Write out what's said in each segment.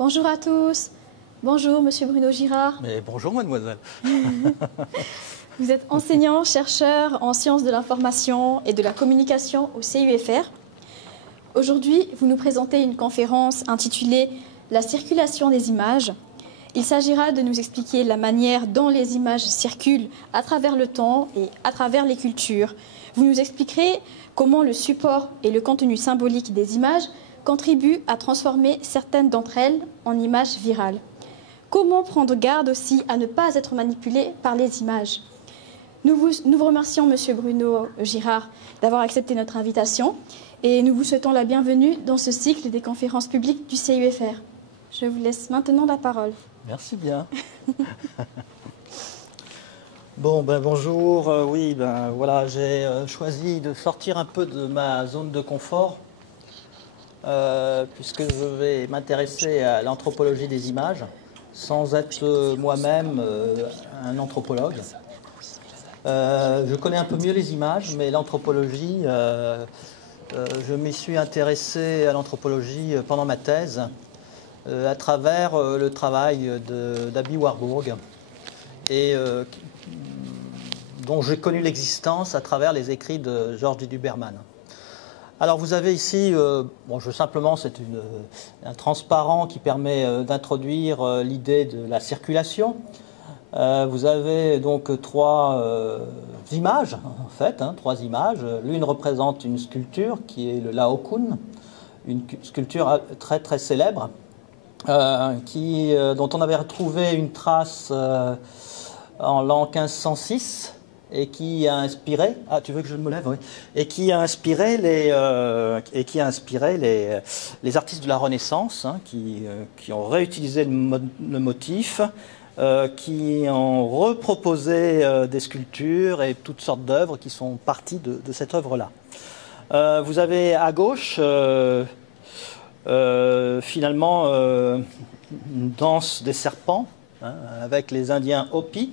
Bonjour à tous. Bonjour, Monsieur Bruno Girard. Mais bonjour, mademoiselle. Vous êtes enseignant, chercheur en sciences de l'information et de la communication au CUFR. Aujourd'hui, vous nous présentez une conférence intitulée « La circulation des images ». Il s'agira de nous expliquer la manière dont les images circulent à travers le temps et à travers les cultures. Vous nous expliquerez comment le support et le contenu symbolique des images contribuent à transformer certaines d'entre elles en images virales. Comment prendre garde aussi à ne pas être manipulé par les images? Nous vous remercions, Monsieur Bruno Girard, d'avoir accepté notre invitation et nous vous souhaitons la bienvenue dans ce cycle des conférences publiques du CUFR. Je vous laisse maintenant la parole. Merci bien. Bon, bonjour. Voilà, j'ai choisi de sortir un peu de ma zone de confort puisque je vais m'intéresser à l'anthropologie des images sans être moi-même un anthropologue. Je connais un peu mieux les images, mais l'anthropologie, je m'y suis intéressé à l'anthropologie pendant ma thèse à travers le travail d'Abby Warburg et dont j'ai connu l'existence à travers les écrits de George Duberman. Alors vous avez ici, simplement c'est un transparent qui permet d'introduire l'idée de la circulation. Vous avez donc trois images, en fait, trois images. L'une représente une sculpture qui est le Laocoon, une sculpture très très célèbre, dont on avait retrouvé une trace en l'an 1506. Et qui a inspiré, tu veux que je me lève, oui, et qui a inspiré les artistes de la Renaissance, qui ont réutilisé le motif, qui ont reproposé des sculptures et toutes sortes d'œuvres qui sont parties de cette œuvre-là. Vous avez à gauche, finalement, une danse des serpents, avec les Indiens Hopi.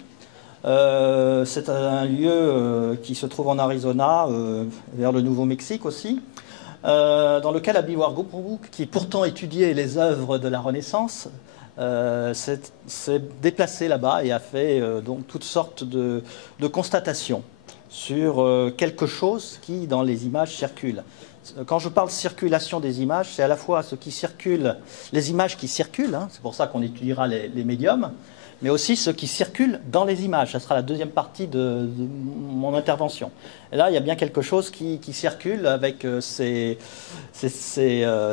C'est un lieu qui se trouve en Arizona, vers le Nouveau-Mexique aussi, dans lequel Abby Warburg, qui pourtant étudiait les œuvres de la Renaissance, s'est déplacé là-bas et a fait donc toutes sortes de constatations sur quelque chose qui, dans les images, circule. Quand je parle de circulation des images, c'est à la fois ce qui circule, les images qui circulent, c'est pour ça qu'on étudiera les médiums, mais aussi ce qui circule dans les images. Ça sera la deuxième partie de mon intervention. Et là, il y a bien quelque chose qui circule avec ces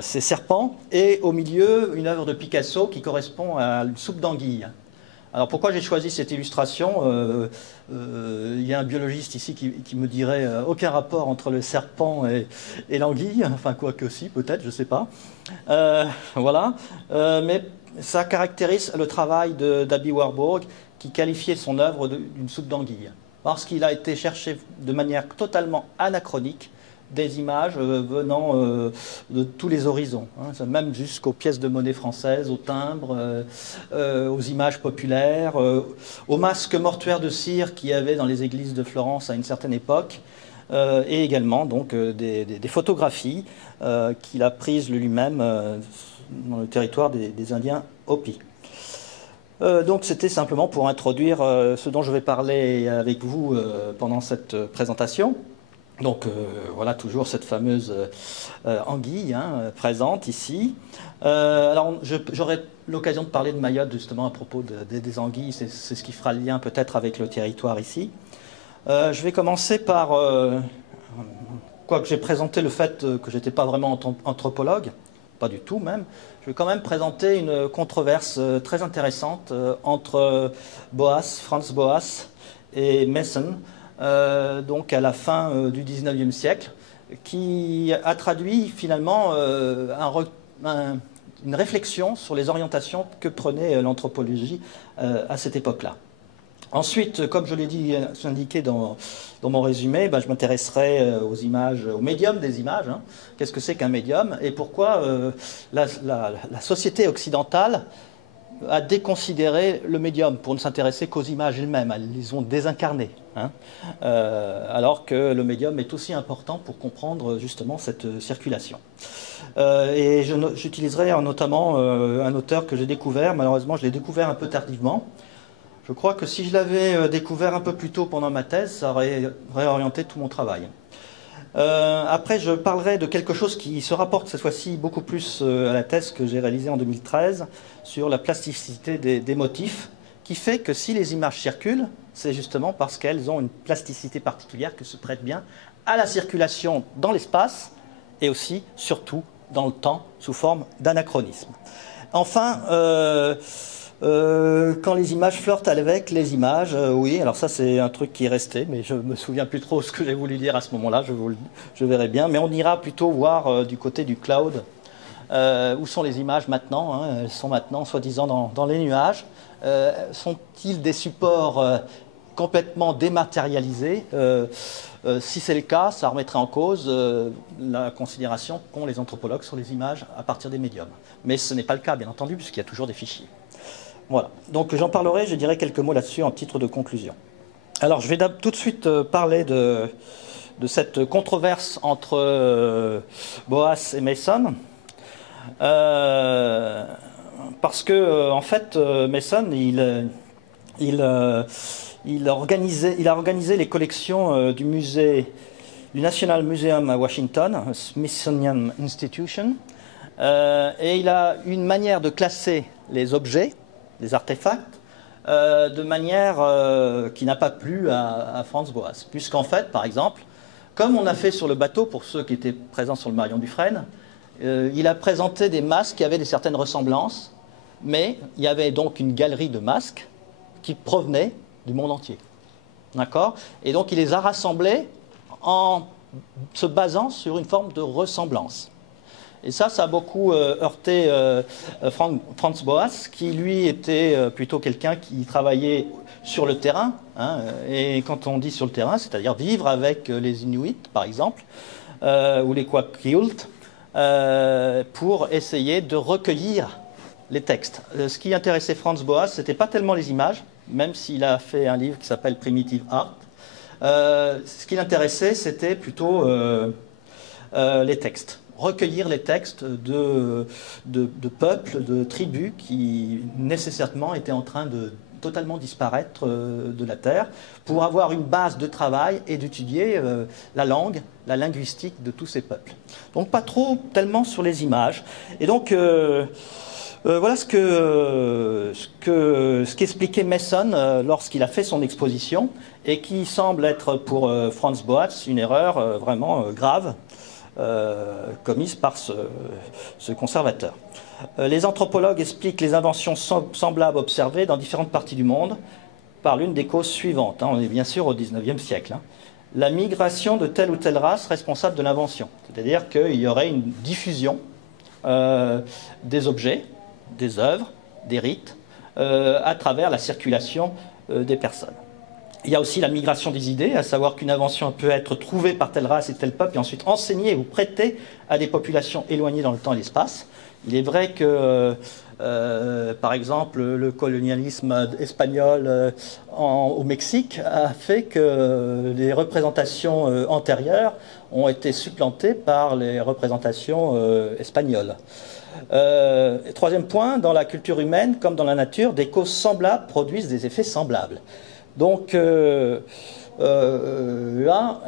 serpents, et au milieu, une œuvre de Picasso qui correspond à une soupe d'anguille. Alors pourquoi j'ai choisi cette illustration? Il y a un biologiste ici qui me dirait aucun rapport entre le serpent et l'anguille, enfin quoi que si, peut-être, je ne sais pas. Voilà, mais ça caractérise le travail d'Abby Warburg, qui qualifiait son œuvre d'une soupe d'anguille, parce qu'il a été cherché de manière totalement anachronique des images venant de tous les horizons, même jusqu'aux pièces de monnaie françaises, aux timbres, aux images populaires, aux masques mortuaires de cire qu'il y avait dans les églises de Florence à une certaine époque, et également donc des photographies qu'il a prises lui-même dans le territoire des Indiens Hopi. Donc c'était simplement pour introduire ce dont je vais parler avec vous pendant cette présentation. Donc voilà toujours cette fameuse anguille présente ici. Alors j'aurai l'occasion de parler de Mayotte justement à propos des anguilles, c'est ce qui fera le lien peut-être avec le territoire ici. Je vais commencer par, quoique j'ai présenté le fait que je n'étais pas vraiment anthropologue, pas du tout même, je vais quand même présenter une controverse très intéressante entre Franz Boas et Messen, donc à la fin du XIXe siècle, qui a traduit finalement une réflexion sur les orientations que prenait l'anthropologie à cette époque-là. Ensuite, comme je l'ai dit, indiqué dans mon résumé, je m'intéresserai aux images, au médium des images. Qu'est-ce que c'est qu'un médium et pourquoi la société occidentale a déconsidéré le médium pour ne s'intéresser qu'aux images elles-mêmes. Elles les ont désincarnées. hein, alors que le médium est aussi important pour comprendre justement cette circulation. Et j'utiliserai notamment un auteur que j'ai découvert, malheureusement je l'ai découvert un peu tardivement. Je crois que si je l'avais découvert un peu plus tôt pendant ma thèse, ça aurait réorienté tout mon travail. Après, je parlerai de quelque chose qui se rapporte cette fois-ci beaucoup plus à la thèse que j'ai réalisée en 2013 sur la plasticité des motifs, qui fait que si les images circulent, c'est justement parce qu'elles ont une plasticité particulière qui se prête bien à la circulation dans l'espace et aussi, surtout, dans le temps, sous forme d'anachronisme. Enfin, quand les images flirtent avec les images, oui, alors ça c'est un truc qui est resté, mais je me souviens plus trop ce que j'ai voulu dire à ce moment-là, je verrai bien, mais on ira plutôt voir du côté du cloud, où sont les images maintenant, hein, elles sont maintenant soi-disant dans les nuages, sont-ils des supports complètement dématérialisés? Si c'est le cas, ça remettrait en cause la considération qu'ont les anthropologues sur les images à partir des médiums. Mais ce n'est pas le cas, bien entendu, puisqu'il y a toujours des fichiers. Voilà, donc j'en parlerai, je dirai quelques mots là-dessus en titre de conclusion. Alors je vais tout de suite parler de cette controverse entre Boas et Mason, parce que en fait Mason il a organisé les collections du National Museum à Washington, Smithsonian Institution, et il a une manière de classer les objets, les artefacts, de manière qui n'a pas plu à Franz Boas. Puisqu'en fait, par exemple, comme on a fait sur le bateau, pour ceux qui étaient présents sur le Marion Dufresne, il a présenté des masques qui avaient certaines ressemblances, mais il y avait donc une galerie de masques qui provenaient du monde entier. D'accord? Et donc il les a rassemblés en se basant sur une forme de ressemblance. Et ça a beaucoup heurté Franz Boas, qui lui était plutôt quelqu'un qui travaillait sur le terrain. Hein, et quand on dit sur le terrain, c'est-à-dire vivre avec les Inuits, par exemple, ou les Kwakiutl, pour essayer de recueillir les textes. Ce qui intéressait Franz Boas, ce n'était pas tellement les images, même s'il a fait un livre qui s'appelle Primitive Art. Ce qui l'intéressait, c'était plutôt les textes. Recueillir les textes de peuples, de tribus qui nécessairement étaient en train de totalement disparaître de la Terre, pour avoir une base de travail et d'étudier la langue, la linguistique de tous ces peuples. Donc pas trop tellement sur les images. Et donc voilà ce qu'expliquait Mason lorsqu'il a fait son exposition, et qui semble être pour Franz Boas une erreur vraiment grave, commise par ce conservateur. Les anthropologues expliquent les inventions semblables observées dans différentes parties du monde par l'une des causes suivantes. On est bien sûr au XIXe siècle. La migration de telle ou telle race responsable de l'invention. C'est-à-dire qu'il y aurait une diffusion des objets, des œuvres, des rites, à travers la circulation des personnes. Il y a aussi la migration des idées, à savoir qu'une invention peut être trouvée par telle race et tel peuple et ensuite enseignée ou prêtée à des populations éloignées dans le temps et l'espace. Il est vrai que, par exemple, le colonialisme espagnol au Mexique a fait que les représentations antérieures ont été supplantées par les représentations espagnoles. Troisième point, dans la culture humaine comme dans la nature, des causes semblables produisent des effets semblables. Donc là,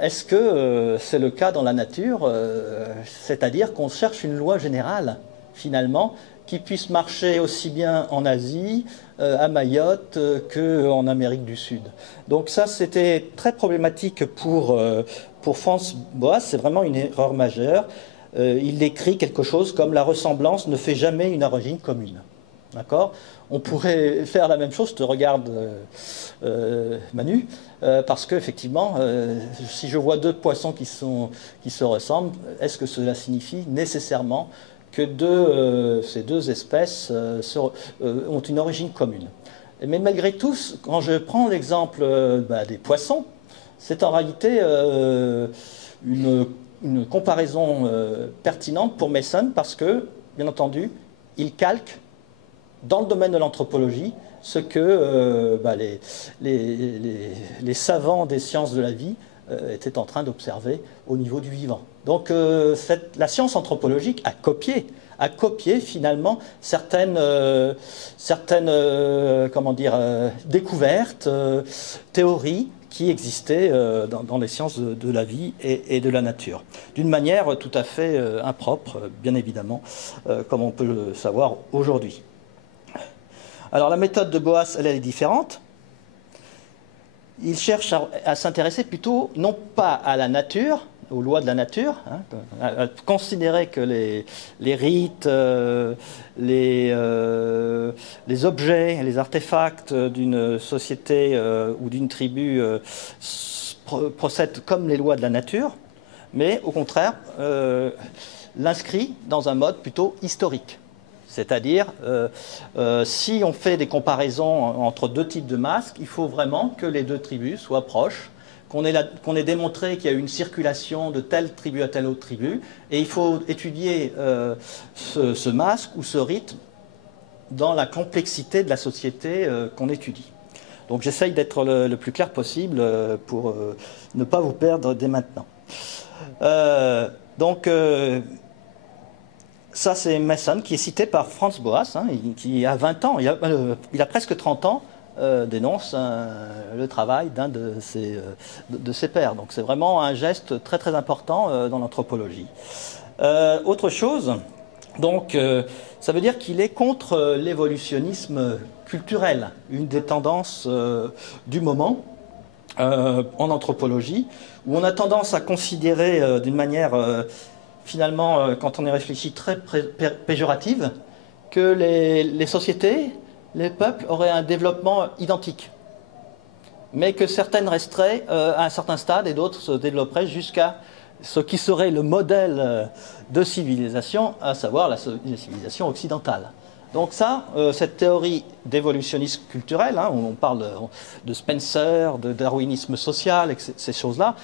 est-ce que c'est le cas dans la nature? C'est-à-dire qu'on cherche une loi générale, finalement, qui puisse marcher aussi bien en Asie, à Mayotte, qu'en Amérique du Sud. Donc ça, c'était très problématique pour Franz Boas, c'est vraiment une erreur majeure. Il écrit quelque chose comme « la ressemblance ne fait jamais une origine commune ». D'accord? On pourrait faire la même chose, je te regarde Manu, parce qu'effectivement, si je vois deux poissons qui se ressemblent, est-ce que cela signifie nécessairement que ces deux espèces ont une origine commune? Mais malgré tout, quand je prends l'exemple des poissons, c'est en réalité une comparaison pertinente pour Mason, parce que, bien entendu, il calque dans le domaine de l'anthropologie ce que les savants des sciences de la vie étaient en train d'observer au niveau du vivant. Donc la science anthropologique a copié finalement certaines découvertes, théories qui existaient dans les sciences de la vie et de la nature, d'une manière tout à fait impropre, bien évidemment, comme on peut le savoir aujourd'hui. Alors la méthode de Boas, elle est différente. Il cherche à s'intéresser plutôt, non pas à la nature, aux lois de la nature, à considérer que les rites, les objets, les artefacts d'une société ou d'une tribu procèdent comme les lois de la nature, mais au contraire l'inscrit dans un mode plutôt historique. C'est-à-dire, si on fait des comparaisons entre deux types de masques, il faut vraiment que les deux tribus soient proches, qu'on ait démontré qu'il y a eu une circulation de telle tribu à telle autre tribu, et il faut étudier ce masque ou ce rite dans la complexité de la société qu'on étudie. Donc j'essaye d'être le plus clair possible pour ne pas vous perdre dès maintenant. Ça, c'est Mason, qui est cité par Franz Boas, qui a 20 ans, il a presque 30 ans, dénonce le travail d'un de ses pairs. Donc c'est vraiment un geste très très important dans l'anthropologie. Autre chose, donc, ça veut dire qu'il est contre l'évolutionnisme culturel, une des tendances du moment en anthropologie, où on a tendance à considérer d'une manière... finalement, quand on y réfléchit, très péjorative, que les sociétés, les peuples auraient un développement identique, mais que certaines resteraient à un certain stade et d'autres se développeraient jusqu'à ce qui serait le modèle de civilisation, à savoir la civilisation occidentale. Donc ça, cette théorie d'évolutionnisme culturel, où on parle de Spencer, de darwinisme social, et ces choses-là,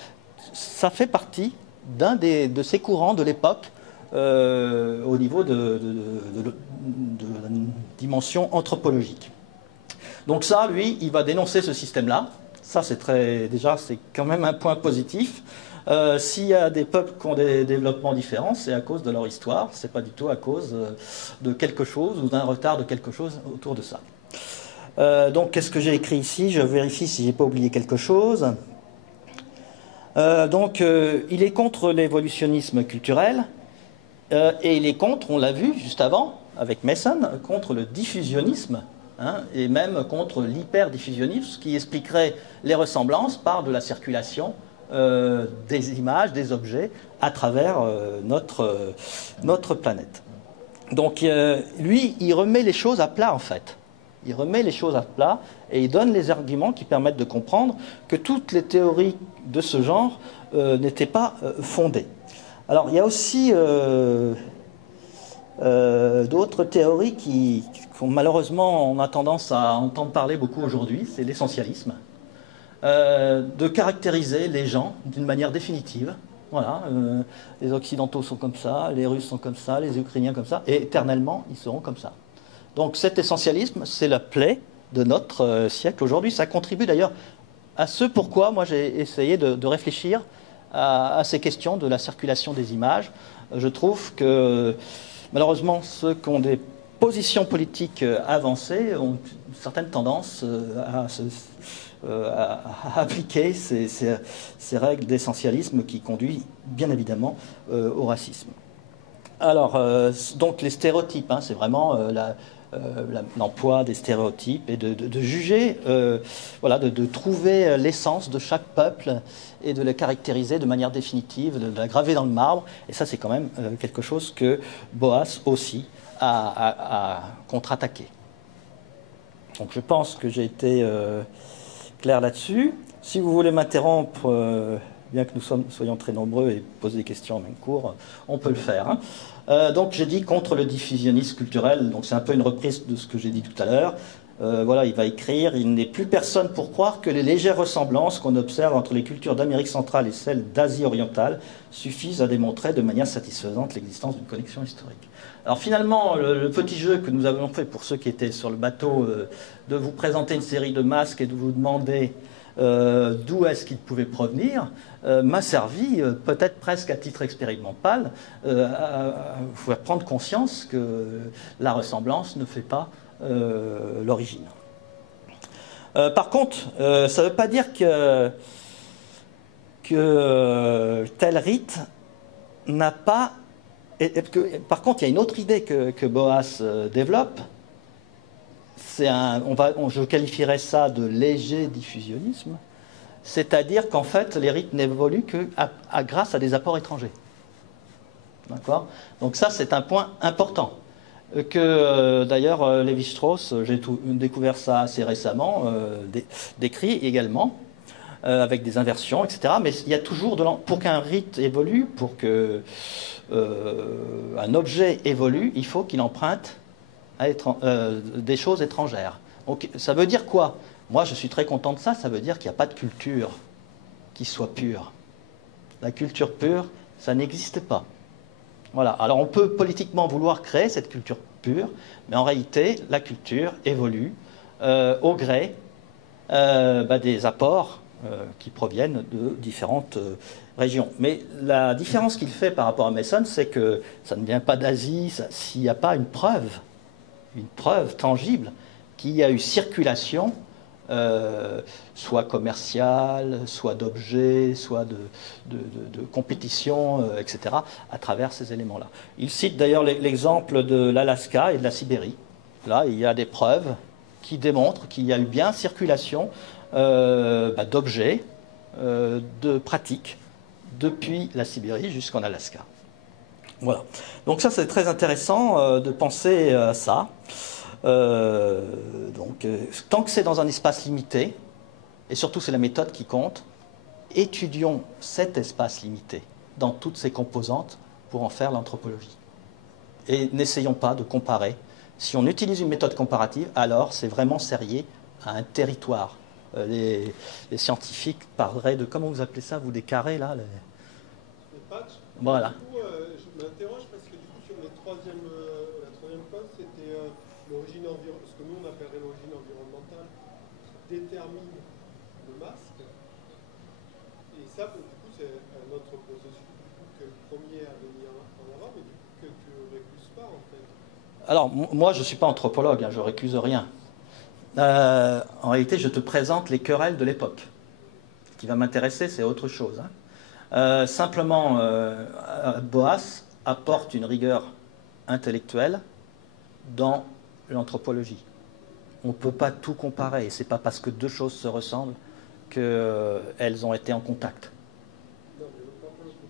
ça fait partie d'un de ces courants de l'époque au niveau de la dimension anthropologique. Donc ça, lui, il va dénoncer ce système-là. Ça, c'est quand même un point positif. S'il y a des peuples qui ont des développements différents, c'est à cause de leur histoire, c'est pas du tout à cause de quelque chose ou d'un retard de quelque chose autour de ça. Donc, qu'est-ce que j'ai écrit ici? Je vérifie si j'ai pas oublié quelque chose. Il est contre l'évolutionnisme culturel et il est contre, on l'a vu juste avant avec Mason, contre le diffusionnisme et même contre l'hyperdiffusionnisme, ce qui expliquerait les ressemblances par de la circulation des images, des objets à travers notre planète. Donc lui, il remet les choses à plat en fait. Il remet les choses à plat et il donne les arguments qui permettent de comprendre que toutes les théories de ce genre n'étaient pas fondées. Alors il y a aussi d'autres théories qui malheureusement on a tendance à entendre parler beaucoup aujourd'hui, c'est l'essentialisme. De caractériser les gens d'une manière définitive. Voilà, les Occidentaux sont comme ça, les Russes sont comme ça, les Ukrainiens comme ça, et éternellement ils seront comme ça. Donc cet essentialisme, c'est la plaie de notre siècle aujourd'hui. Ça contribue d'ailleurs à ce pourquoi moi j'ai essayé de réfléchir à ces questions de la circulation des images. Je trouve que malheureusement ceux qui ont des positions politiques avancées ont une certaine tendance à appliquer ces règles d'essentialisme qui conduisent bien évidemment au racisme. Alors, donc les stéréotypes, c'est vraiment l'emploi des stéréotypes et de juger, de trouver l'essence de chaque peuple et de la caractériser de manière définitive, de la graver dans le marbre. Et ça, c'est quand même quelque chose que Boas aussi a contre-attaqué. Donc je pense que j'ai été clair là-dessus. Si vous voulez m'interrompre, bien que nous soyons très nombreux et poser des questions en même cours, on peut le faire. Donc j'ai dit contre le diffusionnisme culturel, donc c'est un peu une reprise de ce que j'ai dit tout à l'heure. Voilà, il va écrire « Il n'est plus personne pour croire que les légères ressemblances qu'on observe entre les cultures d'Amérique centrale et celles d'Asie orientale suffisent à démontrer de manière satisfaisante l'existence d'une connexion historique. » Alors finalement, le petit jeu que nous avons fait pour ceux qui étaient sur le bateau, de vous présenter une série de masques et de vous demander d'où est-ce qu'ils pouvaient provenir, m'a servi, peut-être presque à titre expérimental, à vous faire prendre conscience que la ressemblance ne fait pas l'origine. Par contre, ça ne veut pas dire que tel rite n'a pas... Par contre, il y a une autre idée que Boas développe. Je qualifierais ça de léger diffusionnisme, c'est-à-dire qu'en fait, les rites n'évoluent que grâce à des apports étrangers. D'accord ? Donc ça, c'est un point important. D'ailleurs, Lévi-Strauss, j'ai découvert ça assez récemment, décrit également, avec des inversions, etc. Mais il y a toujours, pour qu'un rite évolue, pour qu'un objet évolue, il faut qu'il emprunte des choses étrangères. Donc, ça veut dire quoi? Moi, je suis très content de ça. Ça veut dire qu'il n'y a pas de culture qui soit pure. La culture pure, ça n'existe pas. Voilà. Alors, on peut politiquement vouloir créer cette culture pure, mais en réalité, la culture évolue au gré des apports qui proviennent de différentes régions. Mais la différence qu'il fait par rapport à Mason, c'est que ça ne vient pas d'Asie, s'il n'y a pas une preuve tangible qu'il y a eu circulation, soit commerciale, soit d'objets, soit de compétition, etc., à travers ces éléments-là. Il cite d'ailleurs l'exemple de l'Alaska et de la Sibérie. Là, il y a des preuves qui démontrent qu'il y a eu bien circulation d'objets, de pratiques, depuis la Sibérie jusqu'en Alaska. Voilà. Donc ça, c'est très intéressant de penser à ça. Tant que c'est dans un espace limité, et surtout c'est la méthode qui compte, étudions cet espace limité dans toutes ses composantes pour en faire l'anthropologie. Et n'essayons pas de comparer. Si on utilise une méthode comparative, alors c'est vraiment serré à un territoire. Les scientifiques parleraient de, comment vous appelez ça, vous, des carrés, là les patchs. Voilà. Du coup, je m'interroge parce que du coup, sur la troisième phase, c'était l'origine environnementale, ce que nous on appellerait l'origine environnementale, qui détermine le masque. Et ça, du coup, c'est un autre processus que le premier à venir en avant, mais du coup, que tu ne récuses pas, en fait. Alors, moi, je ne suis pas anthropologue, je ne récuse rien. En réalité, je te présente les querelles de l'époque. Ce qui va m'intéresser, c'est autre chose. Simplement, Boas apporte une rigueur intellectuelle dans l'anthropologie. On ne peut pas tout comparer. Ce n'est pas parce que deux choses se ressemblent qu'elles ont été en contact. Non, mais pas pour le coup.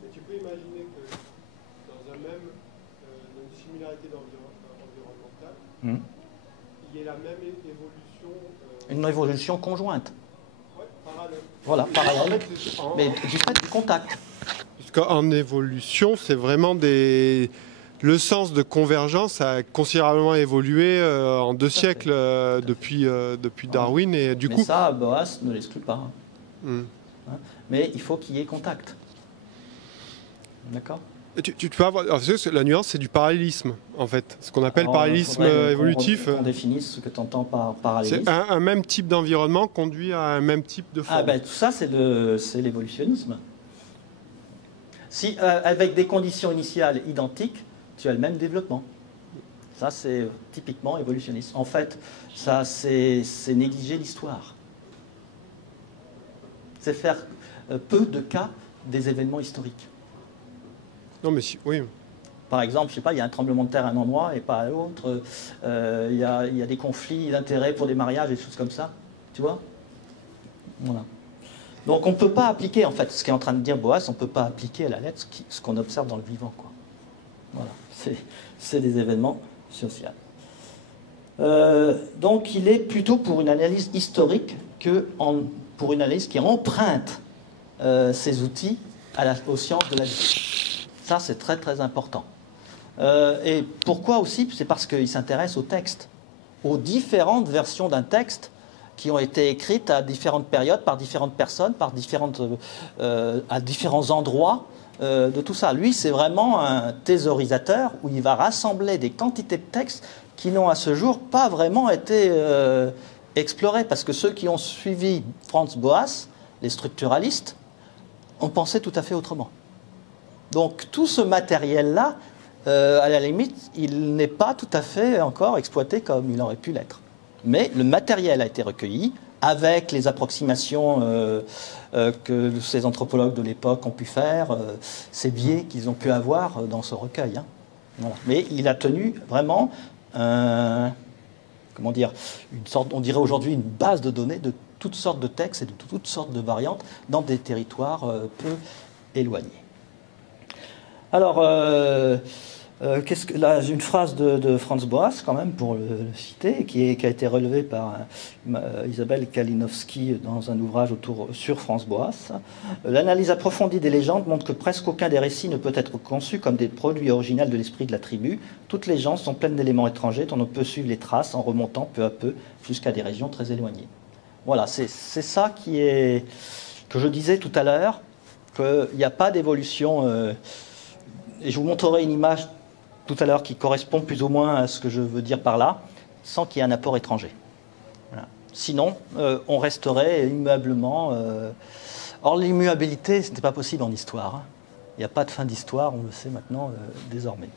Mais tu peux imaginer que dans une similarité environnementale, il y ait la même évolution. Une évolution conjointe. Ouais, parallèle. Voilà, parallèle. Mais du fait du contact. Puisqu'en évolution, c'est vraiment des... Le sens de convergence a considérablement évolué en 2 siècles depuis Darwin. Et du coup... ça, Boas ne l'exclut pas. Mais il faut qu'il y ait contact. D'accord ? Tu peux avoir... Alors, la nuance, c'est du parallélisme, en fait. Ce qu'on appelle parallélisme évolutif. On définisse ce que tu entends par parallélisme. C'est un même type d'environnement conduit à un même type de forme. Tout ça, c'est l'évolutionnisme. Si, avec des conditions initiales identiques, tu as le même développement. Ça, c'est typiquement évolutionniste. En fait, ça, c'est négliger l'histoire. C'est faire peu de cas des événements historiques. Non, mais oui. Par exemple, je sais pas, il y a un tremblement de terre à un endroit et pas à l'autre. Il y a des conflits d'intérêts pour des mariages et des choses comme ça. Tu vois ? Voilà. Donc on ne peut pas appliquer, en fait, ce qu'est en train de dire Boas, on ne peut pas appliquer à la lettre ce qu'on observe dans le vivant, quoi. Voilà. C'est des événements sociaux. Donc il est plutôt pour une analyse historique que pour une analyse qui emprunte ces outils aux sciences de la vie. Ça, c'est très très important. Et pourquoi aussi? C'est parce qu'il s'intéresse au texte. aux différentes versions d'un texte qui ont été écrites à différentes périodes, par différentes personnes, à différents endroits de tout ça. Lui, c'est vraiment un thésaurisateur où il va rassembler des quantités de textes qui n'ont à ce jour pas vraiment été explorés, parce que ceux qui ont suivi Franz Boas, les structuralistes, ont pensé tout à fait autrement. Donc tout ce matériel-là, à la limite, il n'est pas tout à fait encore exploité comme il aurait pu l'être. Mais le matériel a été recueilli avec les approximations que ces anthropologues de l'époque ont pu faire, ces biais qu'ils ont pu avoir dans ce recueil. Hein. Voilà. Mais il a tenu vraiment, comment dire, une sorte, on dirait aujourd'hui une base de données de toutes sortes de textes et de toutes sortes de variantes dans des territoires peu éloignés. Alors, là, j'ai une phrase de Franz Boas, quand même, pour le citer, qui a été relevée par Isabelle Kalinowski dans un ouvrage sur Franz Boas. L'analyse approfondie des légendes montre que presque aucun des récits ne peut être conçu comme des produits originaux de l'esprit de la tribu. Toutes les légendes sont pleines d'éléments étrangers dont on peut suivre les traces en remontant peu à peu jusqu'à des régions très éloignées. Voilà, c'est ça que je disais tout à l'heure, qu'il n'y a pas d'évolution. Et je vous montrerai une image tout à l'heure qui correspond plus ou moins à ce que je veux dire par là, sans qu'il y ait un apport étranger. Voilà. Sinon, on resterait immuablement... Or, l'immuabilité, ce n'était pas possible en histoire. Hein. Il n'y a pas de fin d'histoire, on le sait maintenant désormais.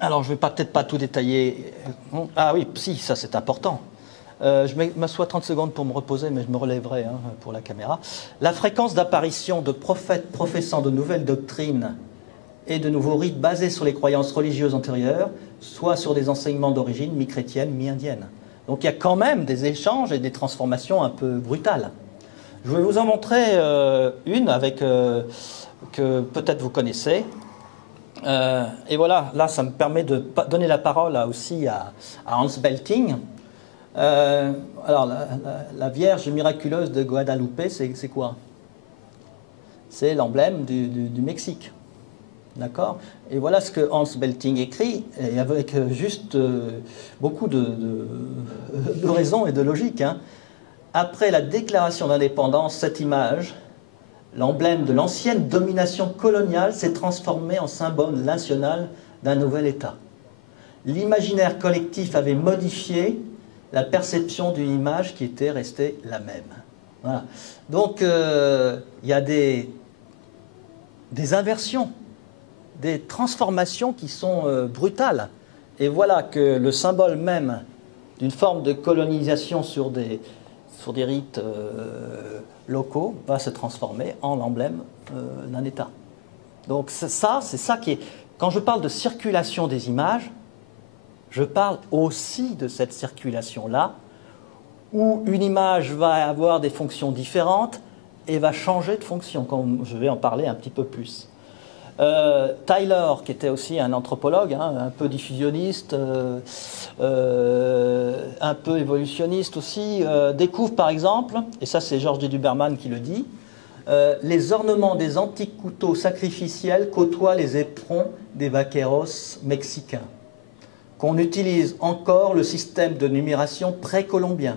Alors, je ne vais peut-être pas tout détailler. Ah oui, si, ça c'est important. Je m'assois 30 secondes pour me reposer, mais je me relèverai pour la caméra. La fréquence d'apparition de prophètes professant de nouvelles doctrines et de nouveaux rites basés sur les croyances religieuses antérieures, soit sur des enseignements d'origine mi-chrétienne, mi-indienne. Donc il y a quand même des échanges et des transformations un peu brutales. Je vais vous en montrer une que peut-être vous connaissez. Et voilà, là ça me permet de donner la parole aussi à Hans Belting. Alors, la Vierge miraculeuse de Guadalupe, c'est quoi? C'est l'emblème du Mexique. D'accord? Et voilà ce que Hans Belting écrit, et avec juste beaucoup de raison et de logique. Hein. Après la déclaration d'indépendance, cette image, l'emblème de l'ancienne domination coloniale, s'est transformée en symbole national d'un nouvel État. L'imaginaire collectif avait modifié la perception d'une image qui était restée la même. Voilà. Donc, il y a des inversions, des transformations qui sont brutales. Et voilà que le symbole même d'une forme de colonisation sur des rites locaux va se transformer en l'emblème d'un État. Donc, c'est ça qui est... Quand je parle de circulation des images, je parle aussi de cette circulation-là, où une image va avoir des fonctions différentes et va changer de fonction, comme je vais en parler un petit peu plus. Tyler, qui était aussi un anthropologue, un peu diffusionniste, un peu évolutionniste aussi, découvre par exemple, et ça c'est Georges Duberman qui le dit, les ornements des antiques couteaux sacrificiels côtoient les éperons des vaqueros mexicains. Qu'on utilise encore le système de numération précolombien.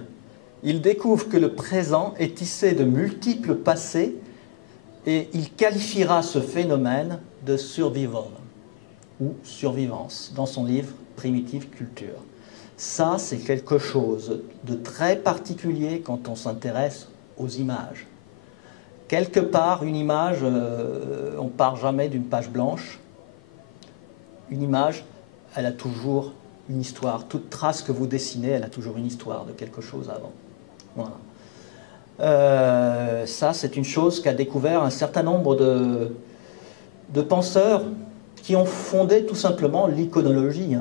Il découvre que le présent est tissé de multiples passés et il qualifiera ce phénomène de survival ou survivance dans son livre Primitive Culture. Ça, c'est quelque chose de très particulier quand on s'intéresse aux images. Quelque part, une image, on ne part jamais d'une page blanche. Une image, elle a toujours une histoire. Toute trace que vous dessinez, elle a toujours une histoire de quelque chose avant. Voilà. Ça, c'est une chose qu'a découvert un certain nombre de penseurs qui ont fondé tout simplement l'iconologie.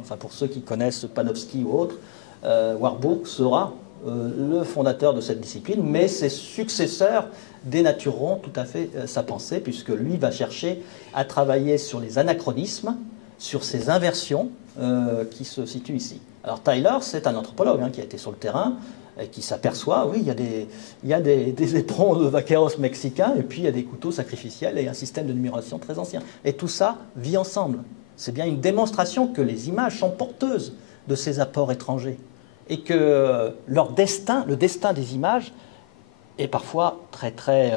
Enfin, pour ceux qui connaissent Panofsky ou autres, Warburg sera le fondateur de cette discipline, mais ses successeurs dénatureront tout à fait sa pensée, puisque lui va chercher à travailler sur les anachronismes, sur ces inversions qui se situent ici. Alors Tyler, c'est un anthropologue qui a été sur le terrain et qui s'aperçoit, oui, il y a des éperons de vaqueros mexicains et puis il y a des couteaux sacrificiels et un système de numération très ancien. Et tout ça vit ensemble. C'est bien une démonstration que les images sont porteuses de ces apports étrangers et que leur destin, le destin des images, est parfois très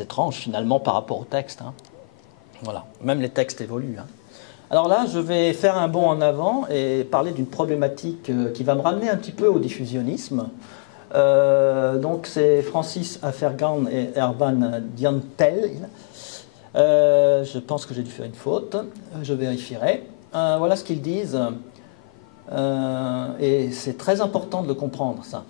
étrange finalement par rapport au texte. Hein. Voilà, même les textes évoluent. Hein. Alors là, je vais faire un bond en avant et parler d'une problématique qui va me ramener un petit peu au diffusionnisme. Donc c'est Francis Afergan et Ervan Diantel. Je pense que j'ai dû faire une faute, je vérifierai. Voilà ce qu'ils disent, et c'est très important de le comprendre, ça.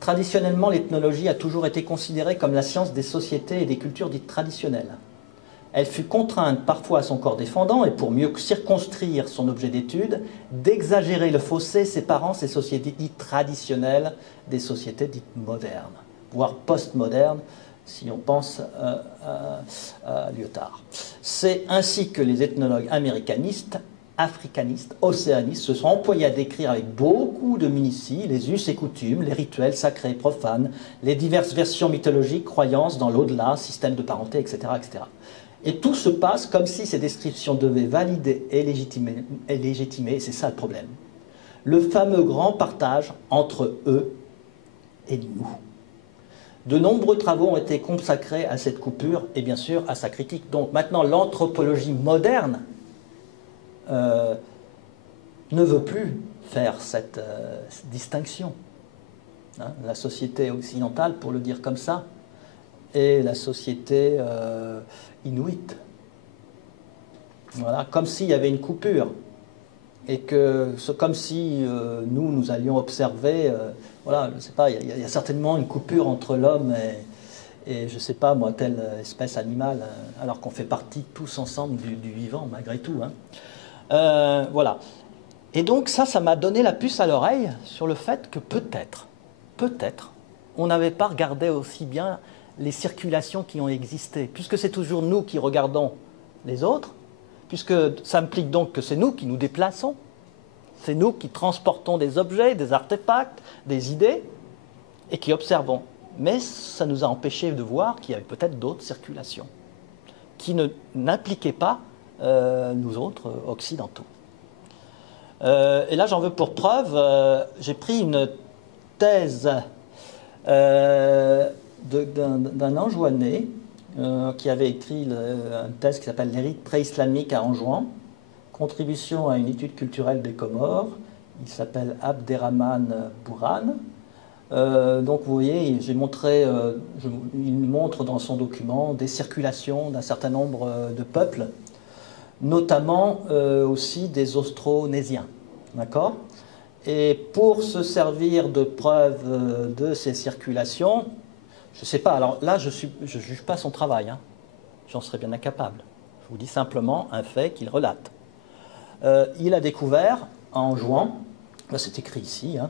Traditionnellement, l'ethnologie a toujours été considérée comme la science des sociétés et des cultures dites traditionnelles. Elle fut contrainte parfois à son corps défendant, et pour mieux circonscrire son objet d'étude, d'exagérer le fossé séparant ces sociétés dites traditionnelles des sociétés dites modernes, voire postmodernes, si on pense à Lyotard. C'est ainsi que les ethnologues américanistes, africanistes, océanistes se sont employés à décrire avec beaucoup de minutie les us et coutumes, les rituels sacrés et profanes, les diverses versions mythologiques, croyances dans l'au-delà, système de parenté, etc., etc. Et tout se passe comme si ces descriptions devaient valider et légitimer, et c'est ça le problème, le fameux grand partage entre eux et nous. De nombreux travaux ont été consacrés à cette coupure et bien sûr à sa critique. Donc maintenant, l'anthropologie moderne ne veut plus faire cette distinction. Hein, la société occidentale, pour le dire comme ça, et la société inuite. Voilà, comme s'il y avait une coupure. Et que, comme si nous allions observer, voilà, je ne sais pas, il y a certainement une coupure entre l'homme et je ne sais pas, moi, telle espèce animale, alors qu'on fait partie tous ensemble du vivant, malgré tout. Hein. Voilà. Et donc ça m'a donné la puce à l'oreille sur le fait que peut-être, on n'avait pas regardé aussi bien les circulations qui ont existé, puisque c'est toujours nous qui regardons les autres, puisque ça implique donc que c'est nous qui nous déplaçons, c'est nous qui transportons des objets, des artefacts, des idées, et qui observons. Mais ça nous a empêchés de voir qu'il y avait peut-être d'autres circulations, qui n'impliquaient pas nous autres occidentaux. Et là, j'en veux pour preuve, j'ai pris une thèse d'un Anjouanais qui avait écrit une thèse qui s'appelle « Les rites préislamiques à Anjouan, contribution à une étude culturelle des Comores ». Il s'appelle Abderrahman Bourhan. Donc vous voyez, j'ai montré, il montre dans son document des circulations d'un certain nombre de peuples, notamment aussi des Austronésiens. D'accord ? Et pour se servir de preuve de ces circulations, je ne sais pas, alors là je ne juge pas son travail, hein. J'en serais bien incapable. Je vous dis simplement un fait qu'il relate. Il a découvert, en juin, c'est écrit ici, hein,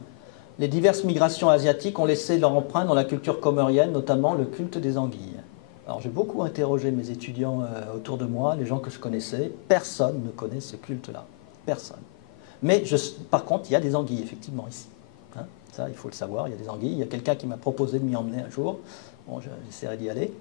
les diverses migrations asiatiques ont laissé leur empreinte dans la culture comorienne, notamment le culte des anguilles. Alors j'ai beaucoup interrogé mes étudiants autour de moi, les gens que je connaissais, personne ne connaît ce culte-là, personne. Mais par contre, il y a des anguilles, effectivement, ici. Hein, ça, il faut le savoir, il y a des anguilles. Il y a quelqu'un qui m'a proposé de m'y emmener un jour. Bon, j'essaierai d'y aller.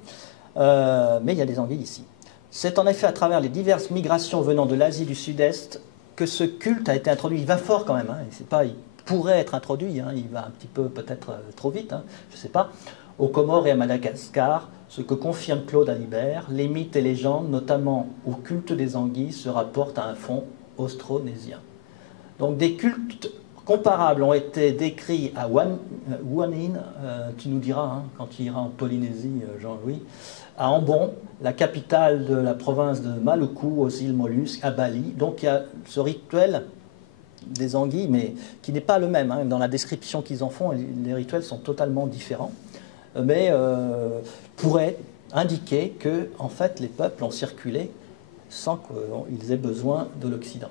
Mais il y a des anguilles ici. C'est en effet à travers les diverses migrations venant de l'Asie du Sud-Est que ce culte a été introduit. Il va fort quand même. Hein, il pourrait être introduit. Hein, il va un petit peu, peut-être trop vite. Hein, je ne sais pas. Aux Comores et à Madagascar, ce que confirme Claude Alibert, les mythes et légendes, notamment au culte des anguilles, se rapportent à un fond austronésien. Donc des cultes comparables ont été décrits à Huanin, tu nous diras hein, quand tu iras en Polynésie, Jean-Louis, à Ambon, la capitale de la province de Maluku, aux îles Mollusques, à Bali. Donc il y a ce rituel des anguilles, mais qui n'est pas le même. Hein. Dans la description qu'ils en font, les rituels sont totalement différents, mais pourrait indiquer que en fait, les peuples ont circulé sans qu'ils aient besoin de l'Occident,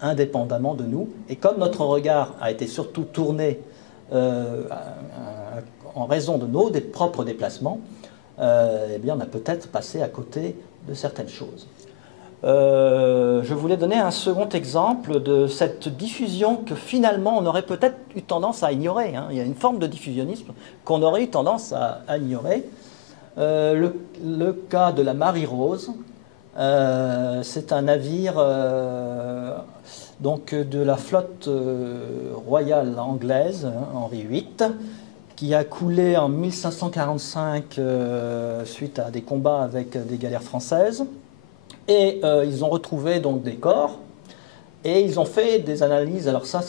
indépendamment de nous. Et comme notre regard a été surtout tourné en raison de nos propres déplacements, eh bien, on a peut-être passé à côté de certaines choses. Je voulais donner un second exemple de cette diffusion que finalement on aurait peut-être eu tendance à ignorer. Hein. Il y a une forme de diffusionnisme qu'on aurait eu tendance à ignorer. Le cas de la Marie Rose, c'est un navire donc de la flotte royale anglaise, hein, Henri VIII, qui a coulé en 1545 suite à des combats avec des galères françaises. Et ils ont retrouvé donc des corps et ils ont fait des analyses. Alors ça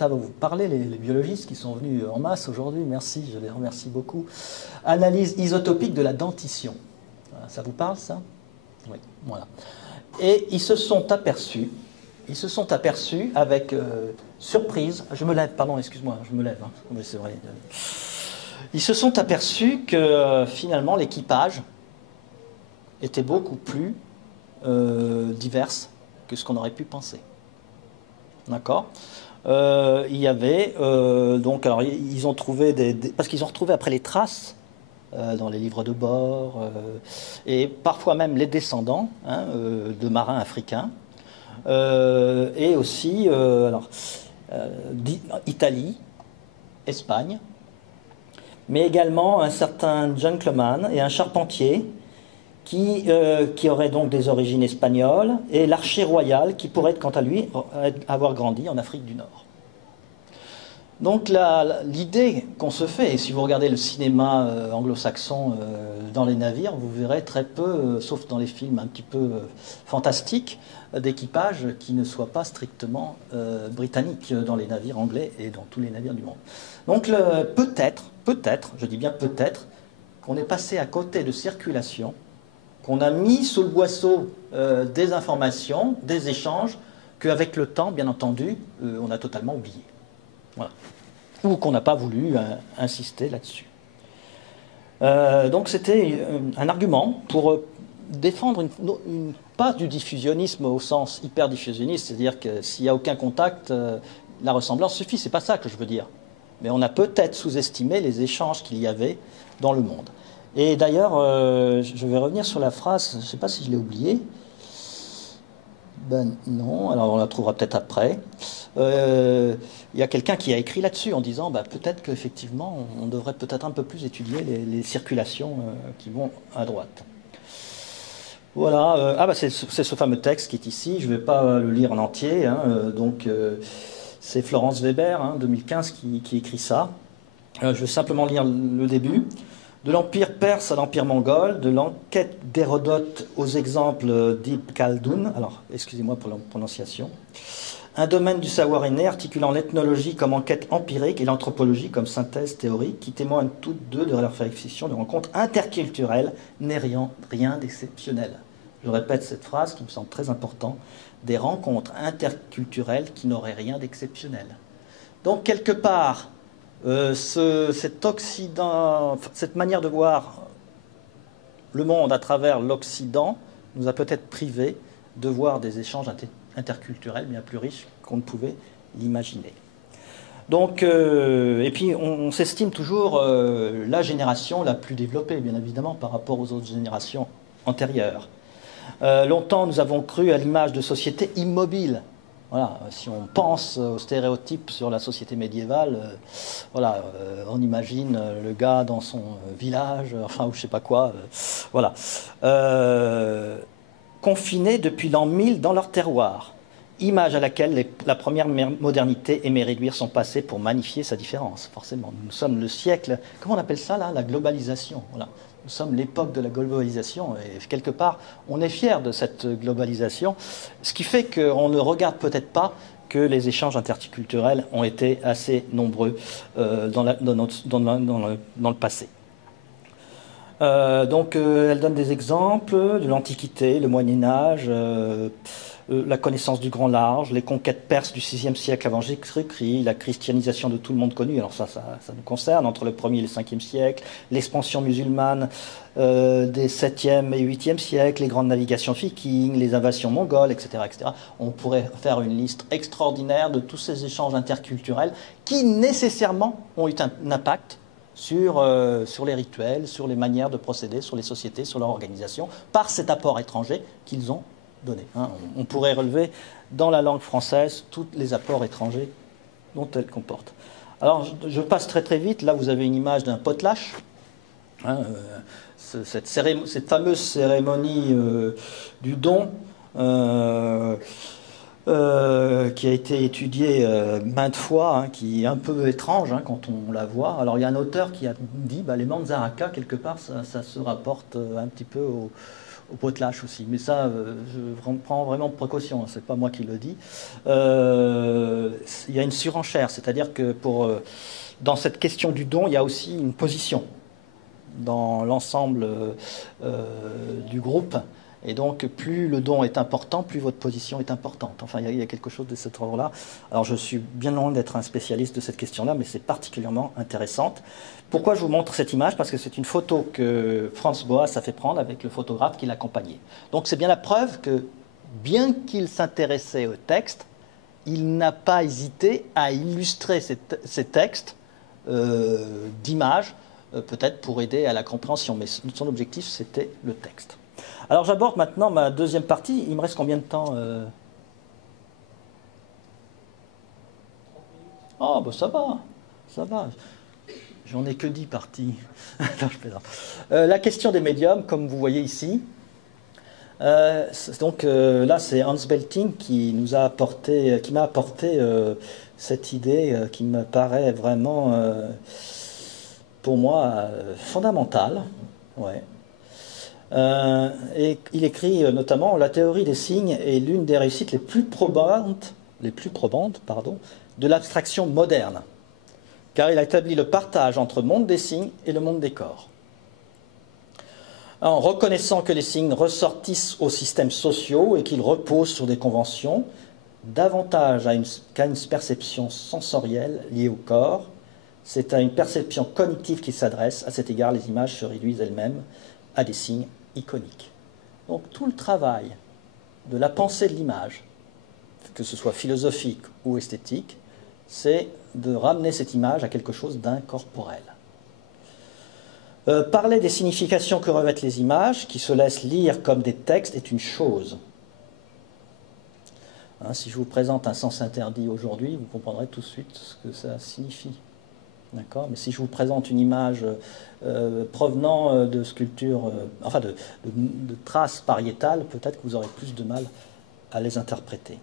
va vous parler, les biologistes qui sont venus en masse aujourd'hui, merci, je les remercie beaucoup. Analyse isotopique de la dentition. Ça vous parle, ça? Oui, voilà. Et ils se sont aperçus avec surprise, je me lève, pardon, excuse-moi, je me lève, hein. Oui, c'est vrai. Ils se sont aperçus que finalement l'équipage était beaucoup plus divers que ce qu'on aurait pu penser. D'accord? Il y avait donc, alors ils ont trouvé parce qu'ils ont retrouvé après les traces dans les livres de bord et parfois même les descendants, hein, de marins africains et aussi Italie, Espagne, mais également un certain gentleman et un charpentier qui aurait donc des origines espagnoles, et l'archer royal qui pourrait, quant à lui, avoir grandi en Afrique du Nord. Donc l'idée qu'on se fait, et si vous regardez le cinéma anglo-saxon dans les navires, vous verrez très peu, sauf dans les films un petit peu fantastiques, d'équipages qui ne soient pas strictement britanniques dans les navires anglais et dans tous les navires du monde. Donc peut-être, je dis bien peut-être, qu'on est passé à côté de circulation, qu'on a mis sous le boisseau des informations, des échanges, qu'avec le temps, bien entendu, on a totalement oublié. Voilà. Ou qu'on n'a pas voulu insister là-dessus. Donc c'était un argument pour défendre pas du diffusionnisme au sens hyper diffusionniste, c'est-à-dire que s'il n'y a aucun contact, la ressemblance suffit, c'est pas ça que je veux dire. Mais on a peut-être sous-estimé les échanges qu'il y avait dans le monde. Et d'ailleurs, je vais revenir sur la phrase, je ne sais pas si je l'ai oubliée. Ben non, alors on la trouvera peut-être après. Il y a quelqu'un qui a écrit là-dessus en disant peut-être qu'effectivement, on devrait peut-être un peu plus étudier les circulations qui vont à droite. Voilà, c'est ce fameux texte qui est ici, je ne vais pas le lire en entier, hein, c'est Florence Weber, hein, 2015, qui écrit ça. Je vais simplement lire le début. De l'empire perse à l'empire mongol, de l'enquête d'Hérodote aux exemples d'Ibn Khaldoun, alors excusez-moi pour la prononciation, un domaine du savoir inné articulant l'ethnologie comme enquête empirique et l'anthropologie comme synthèse théorique, qui témoignent toutes deux de leur réflexion de rencontres interculturelles n'ayant rien d'exceptionnel. Je répète cette phrase qui me semble très importante, des rencontres interculturelles qui n'auraient rien d'exceptionnel. Donc quelque part, cet Occident, cette manière de voir le monde à travers l'Occident nous a peut-être privés de voir des échanges interculturels bien plus riches qu'on ne pouvait l'imaginer. Donc, et puis on s'estime toujours la génération la plus développée, bien évidemment, par rapport aux autres générations antérieures. Longtemps, nous avons cru à l'image de société immobile. Voilà, si on pense aux stéréotypes sur la société médiévale, on imagine le gars dans son village, ou je sais pas quoi, confinés depuis l'an 1000 dans leur terroir, image à laquelle la première modernité aimait réduire son passé pour magnifier sa différence, forcément. Nous sommes le siècle, comment on appelle ça là, la globalisation, voilà. Nous sommes l'époque de la globalisation et quelque part, on est fiers de cette globalisation, ce qui fait qu'on ne regarde peut-être pas que les échanges interculturels ont été assez nombreux dans le passé. Elle donne des exemples de l'Antiquité, le Moyen-Âge, la connaissance du grand large, les conquêtes perses du VIe siècle avant Jésus-Christ, la christianisation de tout le monde connu, alors ça nous concerne, entre le 1er et le 5e siècle, l'expansion musulmane des 7e et 8e siècles, les grandes navigations vikings, les invasions mongoles, etc., etc. On pourrait faire une liste extraordinaire de tous ces échanges interculturels qui nécessairement ont eu un impact sur les rituels, sur les manières de procéder, sur les sociétés, sur leur organisation, par cet apport étranger qu'ils ont donné. On pourrait relever dans la langue française tous les apports étrangers dont elle comporte. Alors, je passe très très vite. Là, vous avez une image d'un potlatch. cette fameuse cérémonie du don qui a été étudiée maintes fois, hein, qui est un peu étrange hein, quand on la voit. Alors il y a un auteur qui a dit les Manzaraka, quelque part, ça se rapporte un petit peu au potelage aussi. Mais ça, je prends vraiment précaution, hein, c'est pas moi qui le dis. Il y a une surenchère, c'est-à-dire que dans cette question du don, il y a aussi une position dans l'ensemble du groupe. Et donc, plus le don est important, plus votre position est importante. Enfin, il y a quelque chose de cet ordre-là. Alors, je suis bien loin d'être un spécialiste de cette question-là, mais c'est particulièrement intéressante. Pourquoi je vous montre cette image? Parce que c'est une photo que Franz Boas a fait prendre avec le photographe qui l'accompagnait. Donc, c'est bien la preuve que, bien qu'il s'intéressait au texte, il n'a pas hésité à illustrer ces textes d'images, peut-être pour aider à la compréhension. Mais son objectif, c'était le texte. Alors j'aborde maintenant ma deuxième partie. Il me reste combien de temps Oh, ben ça va, ça va. J'en ai que 10 parties. Non, je plaisante. La question des médiums, comme vous voyez ici. Donc là, c'est Hans Belting qui m'a apporté cette idée qui me paraît vraiment, pour moi, fondamentale. Ouais. Et il écrit notamment: la théorie des signes est l'une des réussites les plus probantes de l'abstraction moderne, car il a établi le partage entre le monde des signes et le monde des corps. En reconnaissant que les signes ressortissent aux systèmes sociaux et qu'ils reposent sur des conventions, davantage qu'à une perception sensorielle liée au corps, c'est à une perception cognitive qu'il s'adresse. À cet égard, les images se réduisent elles-mêmes à des signes iconiques. Donc tout le travail de la pensée de l'image, que ce soit philosophique ou esthétique, c'est de ramener cette image à quelque chose d'incorporel. Parler des significations que revêtent les images, qui se laissent lire comme des textes, est une chose. Hein, si je vous présente un sens interdit aujourd'hui, vous comprendrez tout de suite ce que ça signifie. D'accord ? Mais si je vous présente une image provenant de sculptures, de traces pariétales, peut-être que vous aurez plus de mal à les interpréter.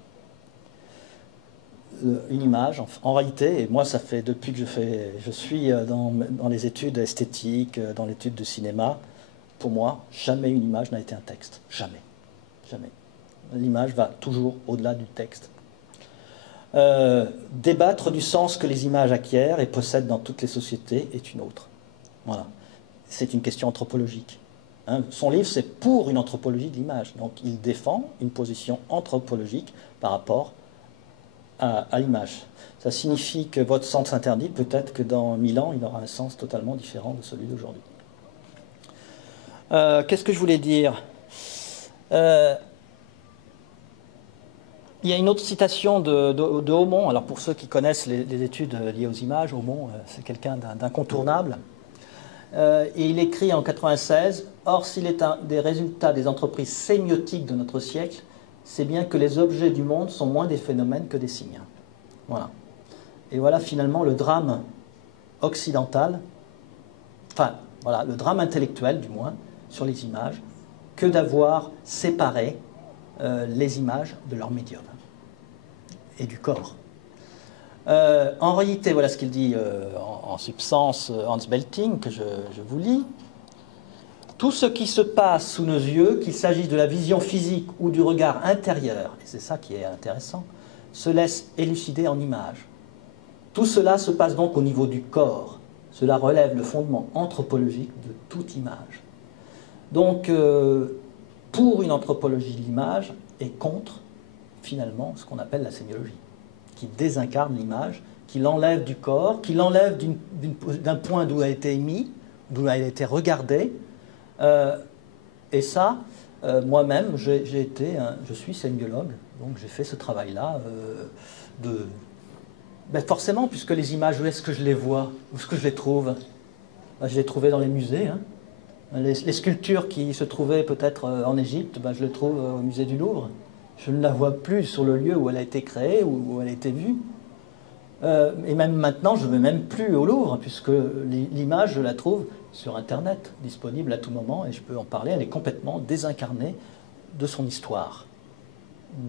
Une image, en réalité, et moi ça fait depuis que je suis dans les études esthétiques, dans l'étude de cinéma, pour moi, jamais une image n'a été un texte. Jamais. Jamais. L'image va toujours au-delà du texte. Débattre du sens que les images acquièrent et possèdent dans toutes les sociétés est une autre. Voilà. C'est une question anthropologique. Hein. Son livre, c'est pour une anthropologie de l'image. Donc, il défend une position anthropologique par rapport à l'image. Ça signifie que votre sens interdit, peut-être que dans 1000 ans, il aura un sens totalement différent de celui d'aujourd'hui. Qu'est-ce que je voulais dire ? Il y a une autre citation de Aumont. Alors pour ceux qui connaissent les études liées aux images, Aumont, c'est quelqu'un d'incontournable. Et il écrit en 1996 : « Or, s'il est un des résultats des entreprises sémiotiques de notre siècle, c'est bien que les objets du monde sont moins des phénomènes que des signes. » Voilà. Et voilà finalement le drame occidental, enfin voilà, le drame intellectuel du moins, sur les images, que d'avoir séparé les images de leur médium et du corps. En réalité, voilà ce qu'il dit en substance Hans Belting, que je vous lis. Tout ce qui se passe sous nos yeux, qu'il s'agisse de la vision physique ou du regard intérieur, et c'est ça qui est intéressant, se laisse élucider en images. Tout cela se passe donc au niveau du corps. Cela relève le fondement anthropologique de toute image. Donc, pour une anthropologie de l'image et contre, finalement, ce qu'on appelle la sémiologie, qui désincarne l'image, qui l'enlève du corps, qui l'enlève d'un point d'où elle a été émise, d'où elle a été regardée. Et ça, moi-même, je suis sémiologue, donc j'ai fait ce travail-là forcément, puisque les images, où est-ce que je les vois? Où est-ce que je les trouve? Je les trouvais dans les musées. Hein. Les sculptures qui se trouvaient peut-être en Égypte, je les trouve au musée du Louvre. Je ne la vois plus sur le lieu où elle a été créée, où elle a été vue. Et même maintenant, je ne vais même plus au Louvre, puisque l'image, je la trouve sur Internet, disponible à tout moment, et je peux en parler. Elle est complètement désincarnée de son histoire,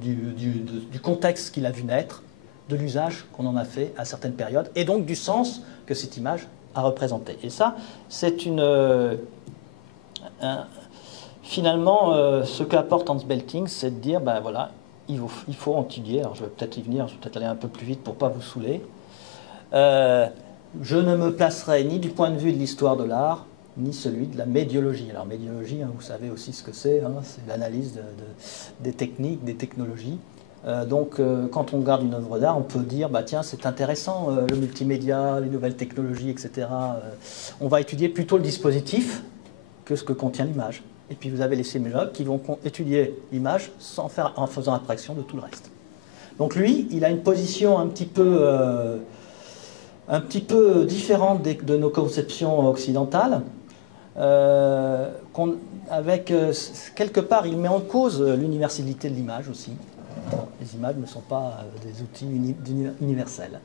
du contexte qu'il a vu naître, de l'usage qu'on en a fait à certaines périodes, et donc du sens que cette image a représenté. Et ça, c'est finalement, ce qu'apporte Hans Belting, c'est de dire, ben voilà, il faut étudier. Alors je vais peut-être y venir, je vais peut-être aller un peu plus vite pour ne pas vous saouler. Je ne me placerai ni du point de vue de l'histoire de l'art, ni celui de la médiologie. Alors médiologie, hein, vous savez aussi ce que c'est, hein, c'est l'analyse des techniques, des technologies. Donc quand on regarde une œuvre d'art, on peut dire, bah, tiens, c'est intéressant, le multimédia, les nouvelles technologies, etc. On va étudier plutôt le dispositif que ce que contient l'image. Et puis vous avez les sémiologues qui vont étudier l'image en faisant abstraction de tout le reste. Donc lui, il a une position un petit peu différente de nos conceptions occidentales, quelque part, il met en cause l'universalité de l'image aussi. Les images ne sont pas des outils universels.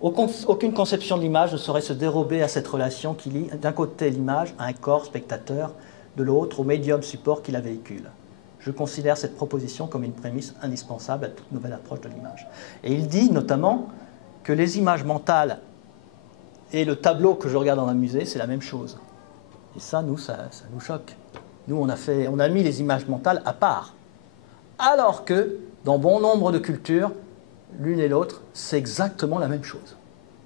Aucune conception de l'image ne saurait se dérober à cette relation qui lie d'un côté l'image à un corps spectateur, de l'autre au médium support qui la véhicule. Je considère cette proposition comme une prémisse indispensable à toute nouvelle approche de l'image. Et il dit notamment que les images mentales et le tableau que je regarde dans un musée, c'est la même chose. Et ça, ça nous choque. Nous, on a mis les images mentales à part. Alors que, dans bon nombre de cultures, l'une et l'autre, c'est exactement la même chose.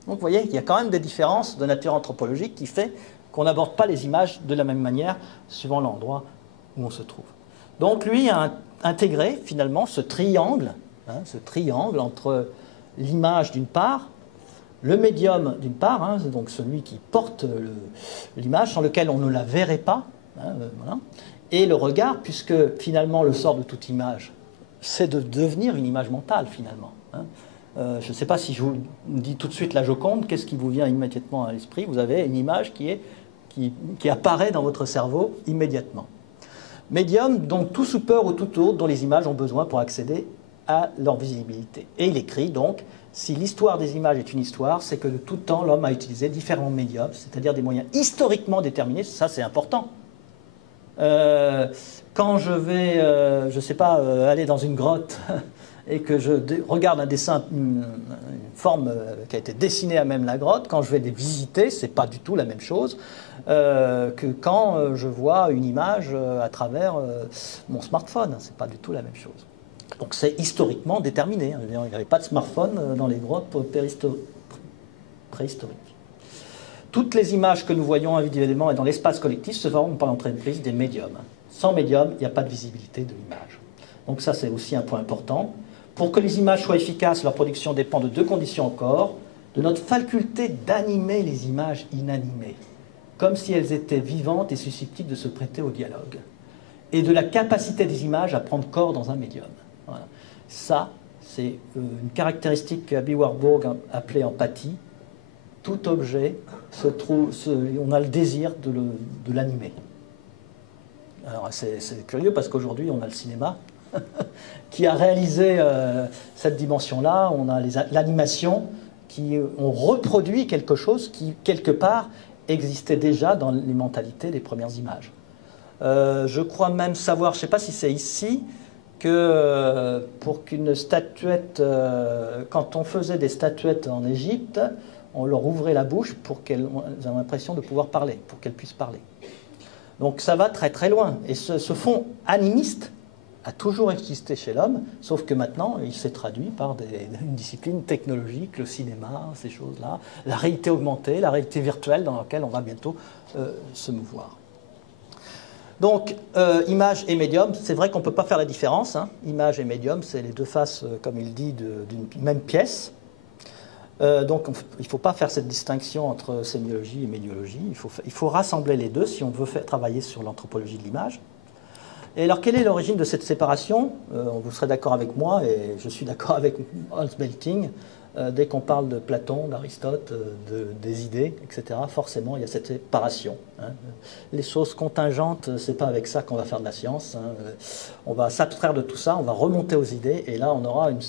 Donc vous voyez, il y a quand même des différences de nature anthropologique qui fait qu'on n'aborde pas les images de la même manière suivant l'endroit où on se trouve. Donc lui a intégré finalement ce triangle entre l'image d'une part, le médium d'une part, hein, donc celui qui porte l'image sans lequel on ne la verrait pas, hein, voilà, et le regard, puisque finalement le sort de toute image, c'est de devenir une image mentale finalement. Hein. Je ne sais pas si je vous dis tout de suite la Joconde, qu'est-ce qui vous vient immédiatement à l'esprit? Vous avez une image qui apparaît dans votre cerveau immédiatement. Médium, donc tout support ou tout autre dont les images ont besoin pour accéder à leur visibilité. Et il écrit donc, si l'histoire des images est une histoire, c'est que de tout temps l'homme a utilisé différents médiums, c'est-à-dire des moyens historiquement déterminés, ça c'est important. Quand je vais, je ne sais pas, aller dans une grotte et que je regarde un dessin, une forme qui a été dessinée à même la grotte, quand je vais les visiter, ce n'est pas du tout la même chose que quand je vois une image à travers mon smartphone. Ce n'est pas du tout la même chose. Donc c'est historiquement déterminé. Hein. Il n'y avait pas de smartphone dans les grottes préhistoriques. Toutes les images que nous voyons individuellement et dans l'espace collectif se forment par l'entreprise des médiums. Sans médium, il n'y a pas de visibilité de l'image. Donc ça, c'est aussi un point important. Pour que les images soient efficaces, leur production dépend de deux conditions encore. De notre faculté d'animer les images inanimées, comme si elles étaient vivantes et susceptibles de se prêter au dialogue. Et de la capacité des images à prendre corps dans un médium. Voilà. Ça, c'est une caractéristique qu'Abby Warburg appelait empathie. Tout objet on a le désir de l'animer. Alors c'est curieux parce qu'aujourd'hui on a le cinéma qui a réalisé cette dimension-là. On a l'animation qui ont reproduit quelque chose qui quelque part existait déjà dans les mentalités des premières images. Je crois même savoir, je ne sais pas si c'est ici, que pour qu'une statuette, quand on faisait des statuettes en Égypte, on leur ouvrait la bouche pour qu'elles aient l'impression de pouvoir parler, pour qu'elles puissent parler. Donc ça va très très loin. Et ce fond animiste a toujours existé chez l'homme, sauf que maintenant il s'est traduit par une discipline technologique, le cinéma, ces choses-là, la réalité augmentée, la réalité virtuelle dans laquelle on va bientôt se mouvoir. Donc, image et médium, c'est vrai qu'on ne peut pas faire la différence. Hein. Image et médium, c'est les deux faces, comme il dit, d'une même pièce. Donc, il ne faut pas faire cette distinction entre sémiologie et médiologie. Il faut rassembler les deux si on veut travailler sur l'anthropologie de l'image. Et alors, quelle est l'origine de cette séparation? Vous serez d'accord avec moi, et je suis d'accord avec Hans Belting. Dès qu'on parle de Platon, d'Aristote, des idées, etc., forcément, il y a cette séparation. Hein. Les choses contingentes, ce n'est pas avec ça qu'on va faire de la science. Hein. On va s'abstraire de tout ça, on va remonter aux idées, et là, on aura une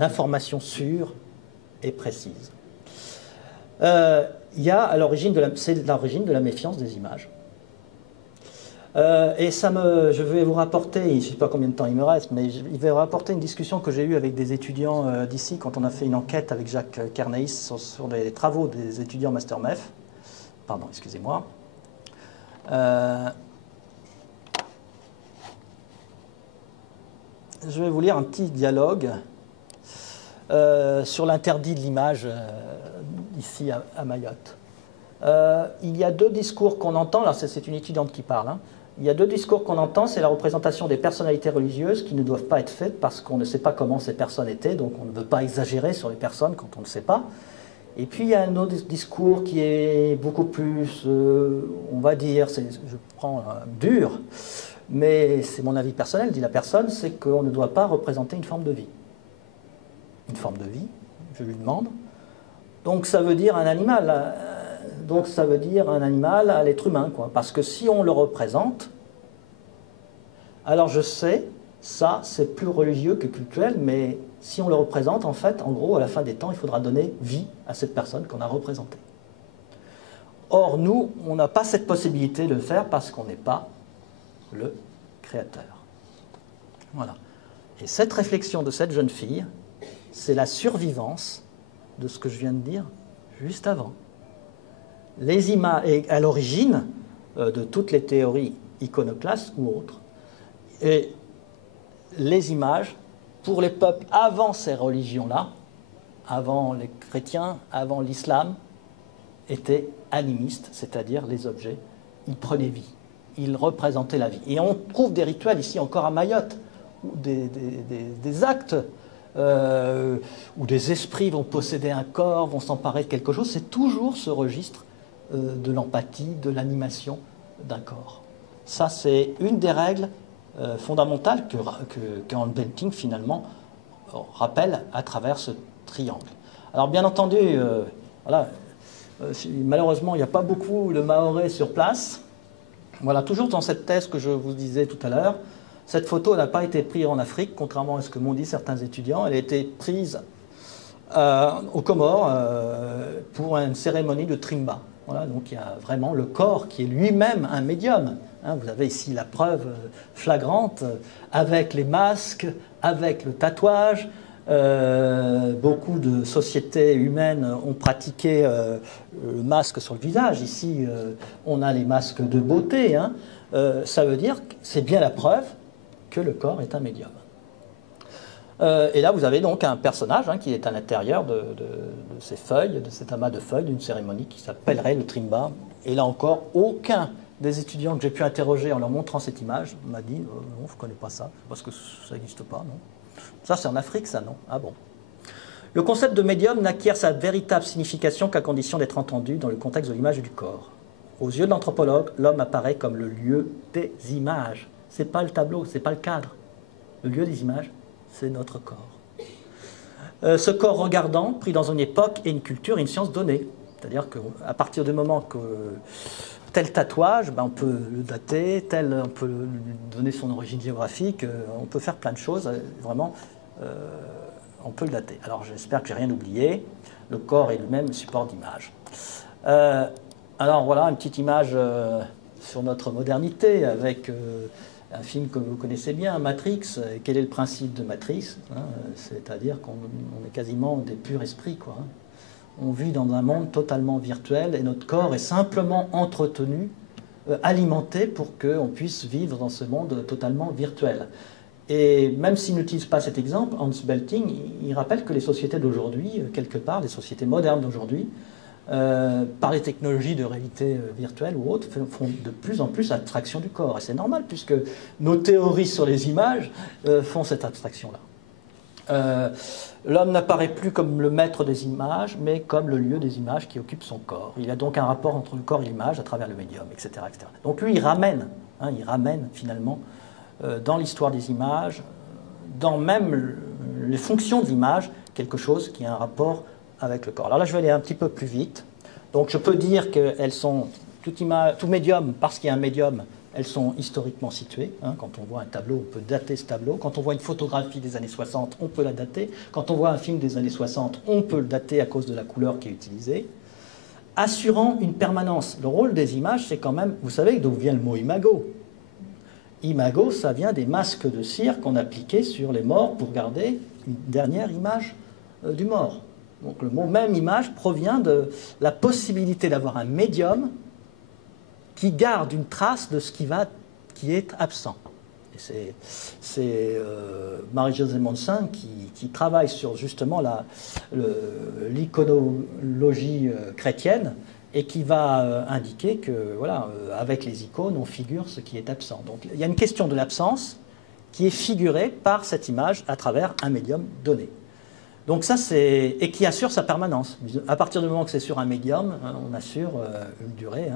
information sûre et précise. Il y a à l'origine c'est l'origine de la méfiance des images. Et je vais vous rapporter, je ne sais pas combien de temps il me reste, mais il va vous rapporter une discussion que j'ai eue avec des étudiants d'ici quand on a fait une enquête avec Jacques Kernaïs sur les travaux des étudiants Master MEF. Pardon, excusez-moi. Je vais vous lire un petit dialogue sur l'interdit de l'image ici à Mayotte. Il y a deux discours qu'on entend, là c'est une étudiante qui parle, hein. Il y a deux discours qu'on entend, c'est la représentation des personnalités religieuses qui ne doivent pas être faites parce qu'on ne sait pas comment ces personnes étaient, donc on ne veut pas exagérer sur les personnes quand on ne sait pas. Et puis il y a un autre discours qui est beaucoup plus, on va dire, je prends dur, mais c'est mon avis personnel, dit la personne, c'est qu'on ne doit pas représenter une forme de vie. Une forme de vie, je lui demande. Donc ça veut dire un animal. Donc ça veut dire un animal à l'être humain, quoi. Parce que si on le représente, alors je sais, ça c'est plus religieux que cultuel, mais si on le représente, en fait, en gros, à la fin des temps, il faudra donner vie à cette personne qu'on a représentée. Or, nous, on n'a pas cette possibilité de le faire parce qu'on n'est pas le créateur. Voilà. Et cette réflexion de cette jeune fille, c'est la survivance de ce que je viens de dire juste avant. Les images, et à l'origine de toutes les théories iconoclastes ou autres, et les images, pour les peuples avant ces religions-là, avant les chrétiens, avant l'islam, étaient animistes, c'est-à-dire les objets, ils prenaient vie, ils représentaient la vie. Et on trouve des rituels ici encore à Mayotte, où des actes où des esprits vont posséder un corps, vont s'emparer de quelque chose, c'est toujours ce registre de l'empathie, de l'animation d'un corps. Ça, c'est une des règles fondamentales que Hans Belting, finalement, rappelle à travers ce triangle. Alors, bien entendu, voilà, malheureusement, il n'y a pas beaucoup de Mahorais sur place. Voilà, toujours dans cette thèse que je vous disais tout à l'heure, cette photo n'a pas été prise en Afrique, contrairement à ce que m'ont dit certains étudiants. Elle a été prise aux Comores pour une cérémonie de Trimba. Voilà, donc il y a vraiment le corps qui est lui-même un médium. Hein, vous avez ici la preuve flagrante avec les masques, avec le tatouage. Beaucoup de sociétés humaines ont pratiqué le masque sur le visage. Ici, on a les masques de beauté. Hein. Ça veut dire que c'est bien la preuve que le corps est un médium. Et là, vous avez donc un personnage qui est à l'intérieur de ces feuilles, de cet amas de feuilles, d'une cérémonie qui s'appellerait le Trimba. Et là encore, aucun des étudiants que j'ai pu interroger en leur montrant cette image m'a dit non, je ne connais pas ça, parce que ça n'existe pas, non. Ça, c'est en Afrique, ça, non? Ah bon. Le concept de médium n'acquiert sa véritable signification qu'à condition d'être entendu dans le contexte de l'image et du corps. Aux yeux de l'anthropologue, l'homme apparaît comme le lieu des images. Ce n'est pas le tableau, ce n'est pas le cadre. Le lieu des images, c'est notre corps. Ce corps regardant, pris dans une époque et une culture et une science donnée. C'est-à-dire qu'à partir du moment que tel tatouage, on peut le dater, on peut lui donner son origine géographique, on peut faire plein de choses, vraiment, on peut le dater. Alors j'espère que je n'ai rien oublié. Le corps est lui-même support d'image. Alors voilà une petite image sur notre modernité avec un film que vous connaissez bien, Matrix. Quel est le principe de Matrix, hein? C'est-à-dire qu'on est quasiment des purs esprits, quoi. On vit dans un monde totalement virtuel et notre corps est simplement entretenu, alimenté pour qu'on puisse vivre dans ce monde totalement virtuel. Et même s'il n'utilise pas cet exemple, Hans Belting, il rappelle que les sociétés d'aujourd'hui, quelque part, les sociétés modernes d'aujourd'hui, par les technologies de réalité virtuelle ou autres, font de plus en plus abstraction du corps. Et c'est normal, puisque nos théories sur les images font cette abstraction-là. L'homme n'apparaît plus comme le maître des images, mais comme le lieu des images qui occupe son corps. Il y a donc un rapport entre le corps et l'image à travers le médium, etc., etc. Donc lui, il ramène finalement dans l'histoire des images, dans même les fonctions de l'image, quelque chose qui a un rapport avec le corps. Alors là, je vais aller un petit peu plus vite. Donc je peux dire qu'elles sont tout médium, parce qu'il y a un médium, elles sont historiquement situées. Hein. Quand on voit un tableau, on peut dater ce tableau. Quand on voit une photographie des années 60, on peut la dater. Quand on voit un film des années 60, on peut le dater à cause de la couleur qui est utilisée. Assurant une permanence. Le rôle des images, c'est quand même... Vous savez d'où vient le mot imago? Imago, ça vient des masques de cire qu'on appliquait sur les morts pour garder une dernière image du mort. Donc le mot même image provient de la possibilité d'avoir un médium qui garde une trace de ce qui est absent. Et c'est Marie-Josée Monsin qui travaille sur justement l'iconologie chrétienne et qui va indiquer que, voilà, avec les icônes, on figure ce qui est absent. Donc il y a une question de l'absence qui est figurée par cette image à travers un médium donné. Donc ça, et qui assure sa permanence. À partir du moment que c'est sur un médium, on assure une durée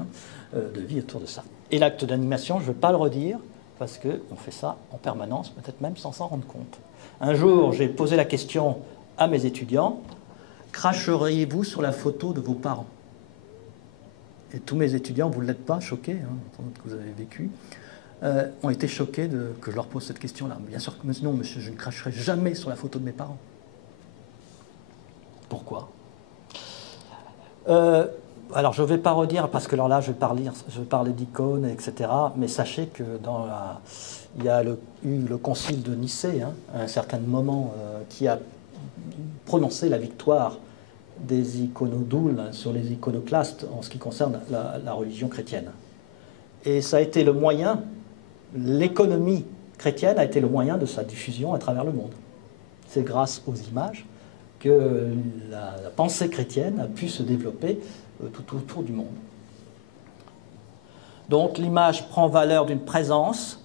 de vie autour de ça. Et l'acte d'animation, je ne vais pas le redire, parce qu'on fait ça en permanence, peut-être même sans s'en rendre compte. Un jour, j'ai posé la question à mes étudiants, cracheriez-vous sur la photo de vos parents? Et tous mes étudiants, vous ne l'êtes pas, choqués, pendant que vous avez vécu, ont été choqués que je leur pose cette question-là. Bien sûr que non, monsieur, je ne cracherai jamais sur la photo de mes parents. Pourquoi? Alors, je ne vais pas redire, parce que alors là, je vais parler d'icônes, etc. Mais sachez que il y a eu le concile de Nicée, à un certain moment, qui a prononcé la victoire des iconodoules sur les iconoclastes en ce qui concerne la religion chrétienne. Et ça a été le moyen, l'économie chrétienne a été le moyen de sa diffusion à travers le monde. C'est grâce aux images que la pensée chrétienne a pu se développer tout autour du monde. Donc l'image prend valeur d'une présence.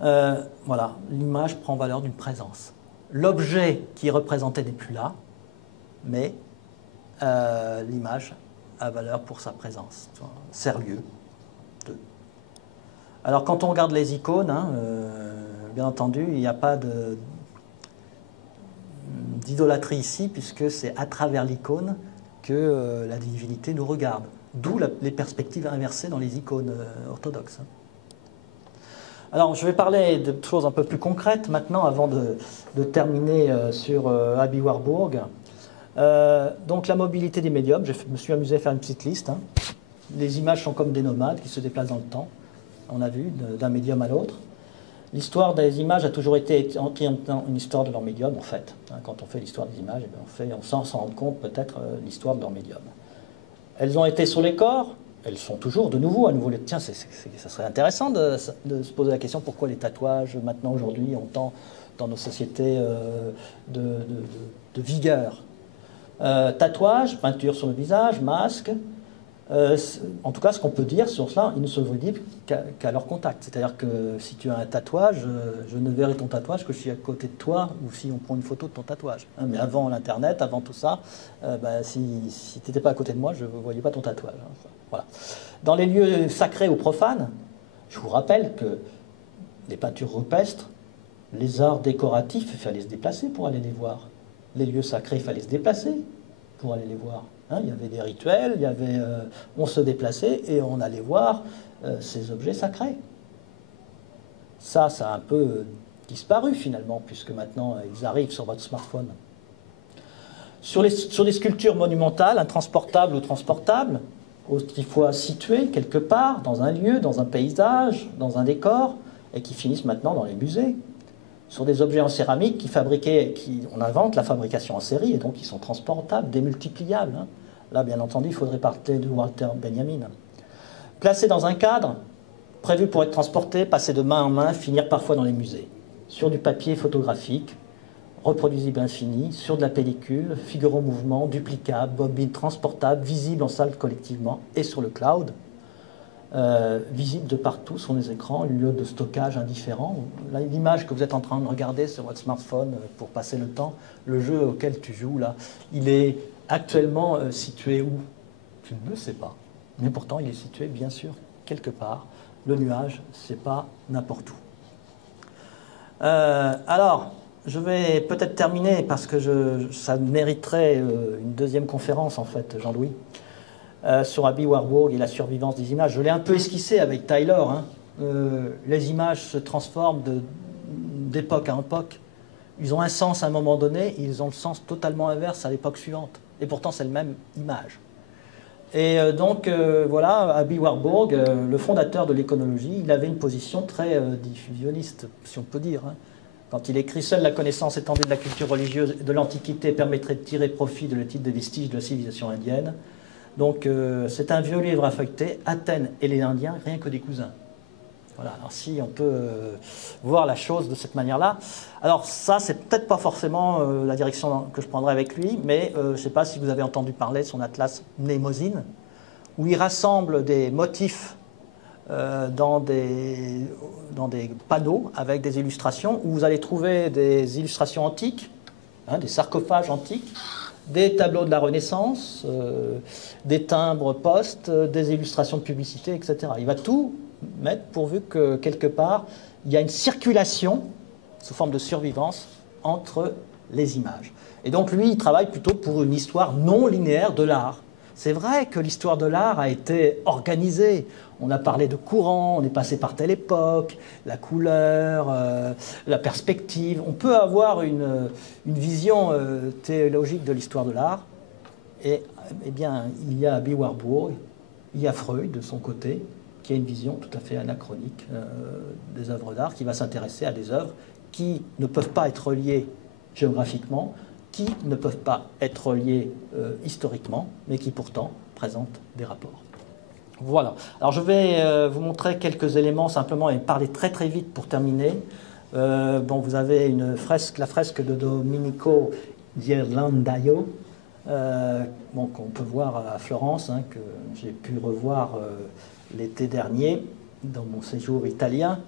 Voilà, l'image prend valeur d'une présence. L'objet qui est représenté n'est plus là, mais l'image a valeur pour sa présence, sert-lieu. Alors quand on regarde les icônes, bien entendu, il n'y a pas d'idolâtrie ici, puisque c'est à travers l'icône que la divinité nous regarde. D'où les perspectives inversées dans les icônes orthodoxes. Alors, je vais parler de choses un peu plus concrètes maintenant, avant de terminer sur Aby Warburg. Donc, la mobilité des médiums, je me suis amusé à faire une petite liste. Les images sont comme des nomades qui se déplacent dans le temps, on a vu, d'un médium à l'autre. L'histoire des images a toujours été une histoire de leur médium, en fait. Quand on fait l'histoire des images, on s'en rend compte peut-être l'histoire de leur médium. Elles ont été sur les corps, elles sont toujours à nouveau. Tiens, ça serait intéressant de se poser la question pourquoi les tatouages, maintenant, aujourd'hui, ont tant dans nos sociétés de vigueur. Tatouages, peinture sur le visage, masque. En tout cas, ce qu'on peut dire sur cela, ils ne sont visibles qu'à leur contact. C'est-à-dire que si tu as un tatouage, je ne verrai ton tatouage que je suis à côté de toi ou si on prend une photo de ton tatouage. Mais avant l'Internet, avant tout ça, si tu n'étais pas à côté de moi, je ne voyais pas ton tatouage. Voilà. Dans les lieux sacrés ou profanes, je vous rappelle que les peintures rupestres, les arts décoratifs, il fallait se déplacer pour aller les voir. Les lieux sacrés, il fallait se déplacer pour aller les voir. Il y avait des rituels, on se déplaçait et on allait voir ces objets sacrés. Ça a un peu disparu finalement, puisque maintenant ils arrivent sur votre smartphone. Sur des sculptures monumentales, intransportables ou transportables, autrefois situées quelque part, dans un lieu, dans un paysage, dans un décor, et qui finissent maintenant dans les musées. Sur des objets en céramique on invente la fabrication en série, et donc ils sont transportables, démultipliables. Là, bien entendu, il faudrait parler de Walter Benjamin. Placés dans un cadre, prévu pour être transportés, passer de main en main, finir parfois dans les musées. Sur du papier photographique, reproduisible infini, sur de la pellicule, figure en mouvement, duplicable, bobine transportable, visible en salle collectivement et sur le cloud. Visible de partout sur les écrans, lieu de stockage indifférent. L'image que vous êtes en train de regarder sur votre smartphone pour passer le temps, le jeu auquel tu joues, là, il est actuellement situé où? Tu ne le sais pas. Mais pourtant, il est situé, bien sûr, quelque part. Le nuage, c'est pas n'importe où. Alors, je vais peut-être terminer, parce que ça mériterait une deuxième conférence, en fait, Jean-Louis. sur Aby Warburg et la survivance des images. Je l'ai un peu esquissé avec Tyler. Hein. Les images se transforment d'époque à époque. Ils ont un sens à un moment donné, ils ont le sens totalement inverse à l'époque suivante. Et pourtant, c'est la même image. Et donc, voilà, Aby Warburg, le fondateur de l'éconologie, il avait une position très diffusionniste, si on peut dire. Hein. Quand il écrit « Seule la connaissance étendue de la culture religieuse de l'Antiquité permettrait de tirer profit de l'étude des vestiges de la civilisation indienne ». Donc, c'est un vieux livre à feuilleter, Athènes et les Indiens, rien que des cousins. Voilà, alors si on peut voir la chose de cette manière-là. Alors ça, c'est peut-être pas forcément la direction que je prendrai avec lui, mais je ne sais pas si vous avez entendu parler de son atlas Mnémosyne, où il rassemble des motifs dans des panneaux avec des illustrations, où vous allez trouver des illustrations antiques, hein, des sarcophages antiques, des tableaux de la Renaissance, des timbres postes, des illustrations de publicité, etc. Il va tout mettre pourvu que, quelque part, il y a une circulation, sous forme de survivance, entre les images. Et donc, lui, il travaille plutôt pour une histoire non linéaire de l'art. C'est vrai que l'histoire de l'art a été organisée. On a parlé de courant, on est passé par telle époque, la couleur, la perspective. On peut avoir une vision théologique de l'histoire de l'art. Et eh bien, il y a Aby Warburg, il y a Freud de son côté, qui a une vision tout à fait anachronique des œuvres d'art, qui va s'intéresser à des œuvres qui ne peuvent pas être reliées géographiquement, qui ne peuvent pas être reliées historiquement, mais qui pourtant présentent des rapports. Voilà. Alors je vais vous montrer quelques éléments simplement et parler très très vite pour terminer. Bon, vous avez une fresque, la fresque de Domenico Ghirlandaio, bon, qu'on peut voir à Florence, hein, que j'ai pu revoir l'été dernier dans mon séjour italien.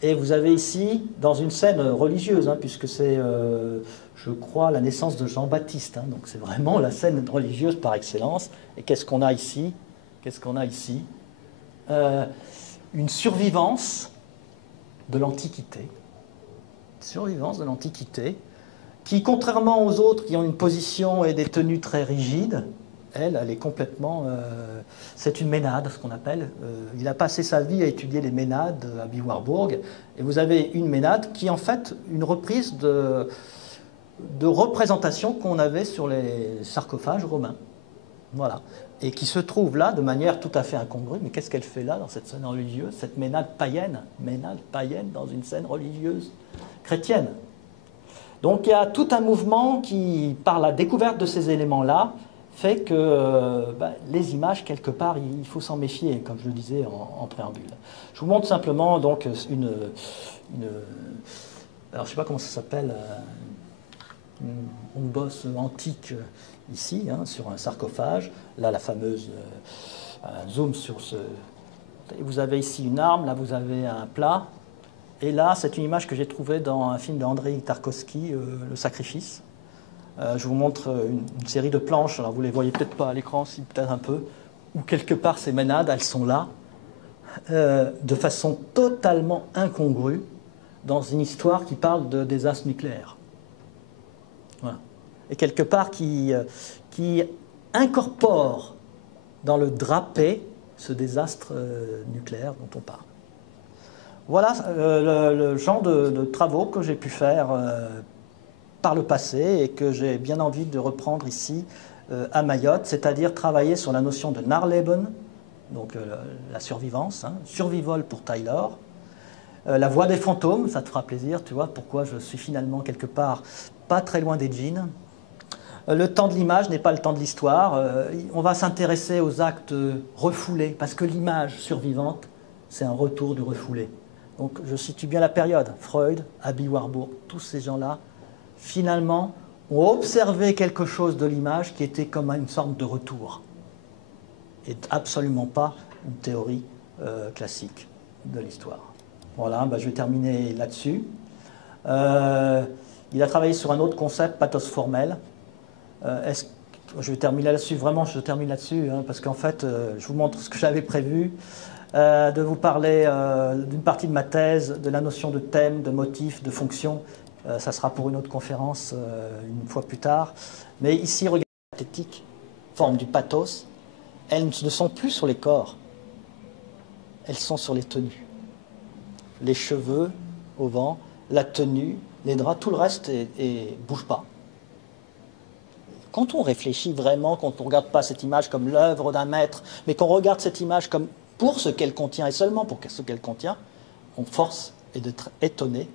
Et vous avez ici, dans une scène religieuse, hein, puisque c'est, je crois, la naissance de Jean-Baptiste. Hein, donc c'est vraiment la scène religieuse par excellence. Et qu'est-ce qu'on a ici? Qu'est-ce qu'on a ici? Une survivance de l'Antiquité. Survivance de l'Antiquité, qui, contrairement aux autres qui ont une position et des tenues très rigides, elle est complètement... c'est une ménade, ce qu'on appelle. Il a passé sa vie à étudier les ménades à Aby Warburg. Et vous avez une ménade qui est en fait une reprise de représentations qu'on avait sur les sarcophages romains. Voilà. Et qui se trouve là de manière tout à fait incongrue. Mais qu'est-ce qu'elle fait là dans cette scène religieuse? Cette ménade païenne dans une scène religieuse chrétienne. Donc il y a tout un mouvement qui, par la découverte de ces éléments-là, fait que les images, quelque part, il faut s'en méfier, comme je le disais en préambule. Je vous montre simplement donc alors je ne sais pas comment ça s'appelle, une bosse antique ici, hein, sur un sarcophage. Là, la fameuse zoom sur ce... Vous avez ici une arme, là vous avez un plat. Et là, c'est une image que j'ai trouvée dans un film d'Andrei Tarkovsky, Le Sacrifice. Je vous montre une série de planches, alors vous ne les voyez peut-être pas à l'écran, si peut-être un peu, où quelque part ces ménades, elles sont là, de façon totalement incongrue, dans une histoire qui parle de désastre nucléaire. Voilà. Et quelque part qui incorpore dans le drapé ce désastre nucléaire dont on parle. Voilà le genre de travaux que j'ai pu faire par le passé et que j'ai bien envie de reprendre ici à Mayotte, c'est-à-dire travailler sur la notion de Narleben, donc la survivance, hein, survival pour Tyler, la voix des fantômes, ça te fera plaisir, tu vois, pourquoi je suis finalement quelque part pas très loin des djinns. Le temps de l'image n'est pas le temps de l'histoire. On va s'intéresser aux actes refoulés, parce que l'image survivante, c'est un retour du refoulé. Donc je situe bien la période. Freud, Aby Warburg, tous ces gens-là, finalement, ont observé quelque chose de l'image qui était comme une sorte de retour. Et absolument pas une théorie classique de l'histoire. Voilà, je vais terminer là-dessus. Il a travaillé sur un autre concept, pathos formel. Je vais terminer là-dessus, vraiment je termine là-dessus, hein, parce qu'en fait, je vous montre ce que j'avais prévu, de vous parler d'une partie de ma thèse, de la notion de thème, de motif, de fonction. Ça sera pour une autre conférence une fois plus tard. Mais ici, regardez, l'esthétique, forme du pathos, elles ne sont plus sur les corps, elles sont sur les tenues. Les cheveux au vent, la tenue, les draps, tout le reste ne bouge pas. Quand on réfléchit vraiment, quand on ne regarde pas cette image comme l'œuvre d'un maître, mais qu'on regarde cette image comme pour ce qu'elle contient et seulement pour ce qu'elle contient, on force et d'être étonné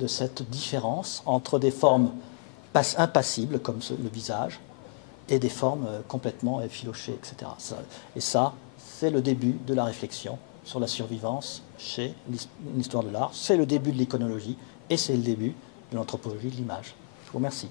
de cette différence entre des formes impassibles comme le visage et des formes complètement effilochées, etc. Et ça, c'est le début de la réflexion sur la survivance chez l'histoire de l'art, c'est le début de l'iconologie et c'est le début de l'anthropologie de l'image. Je vous remercie.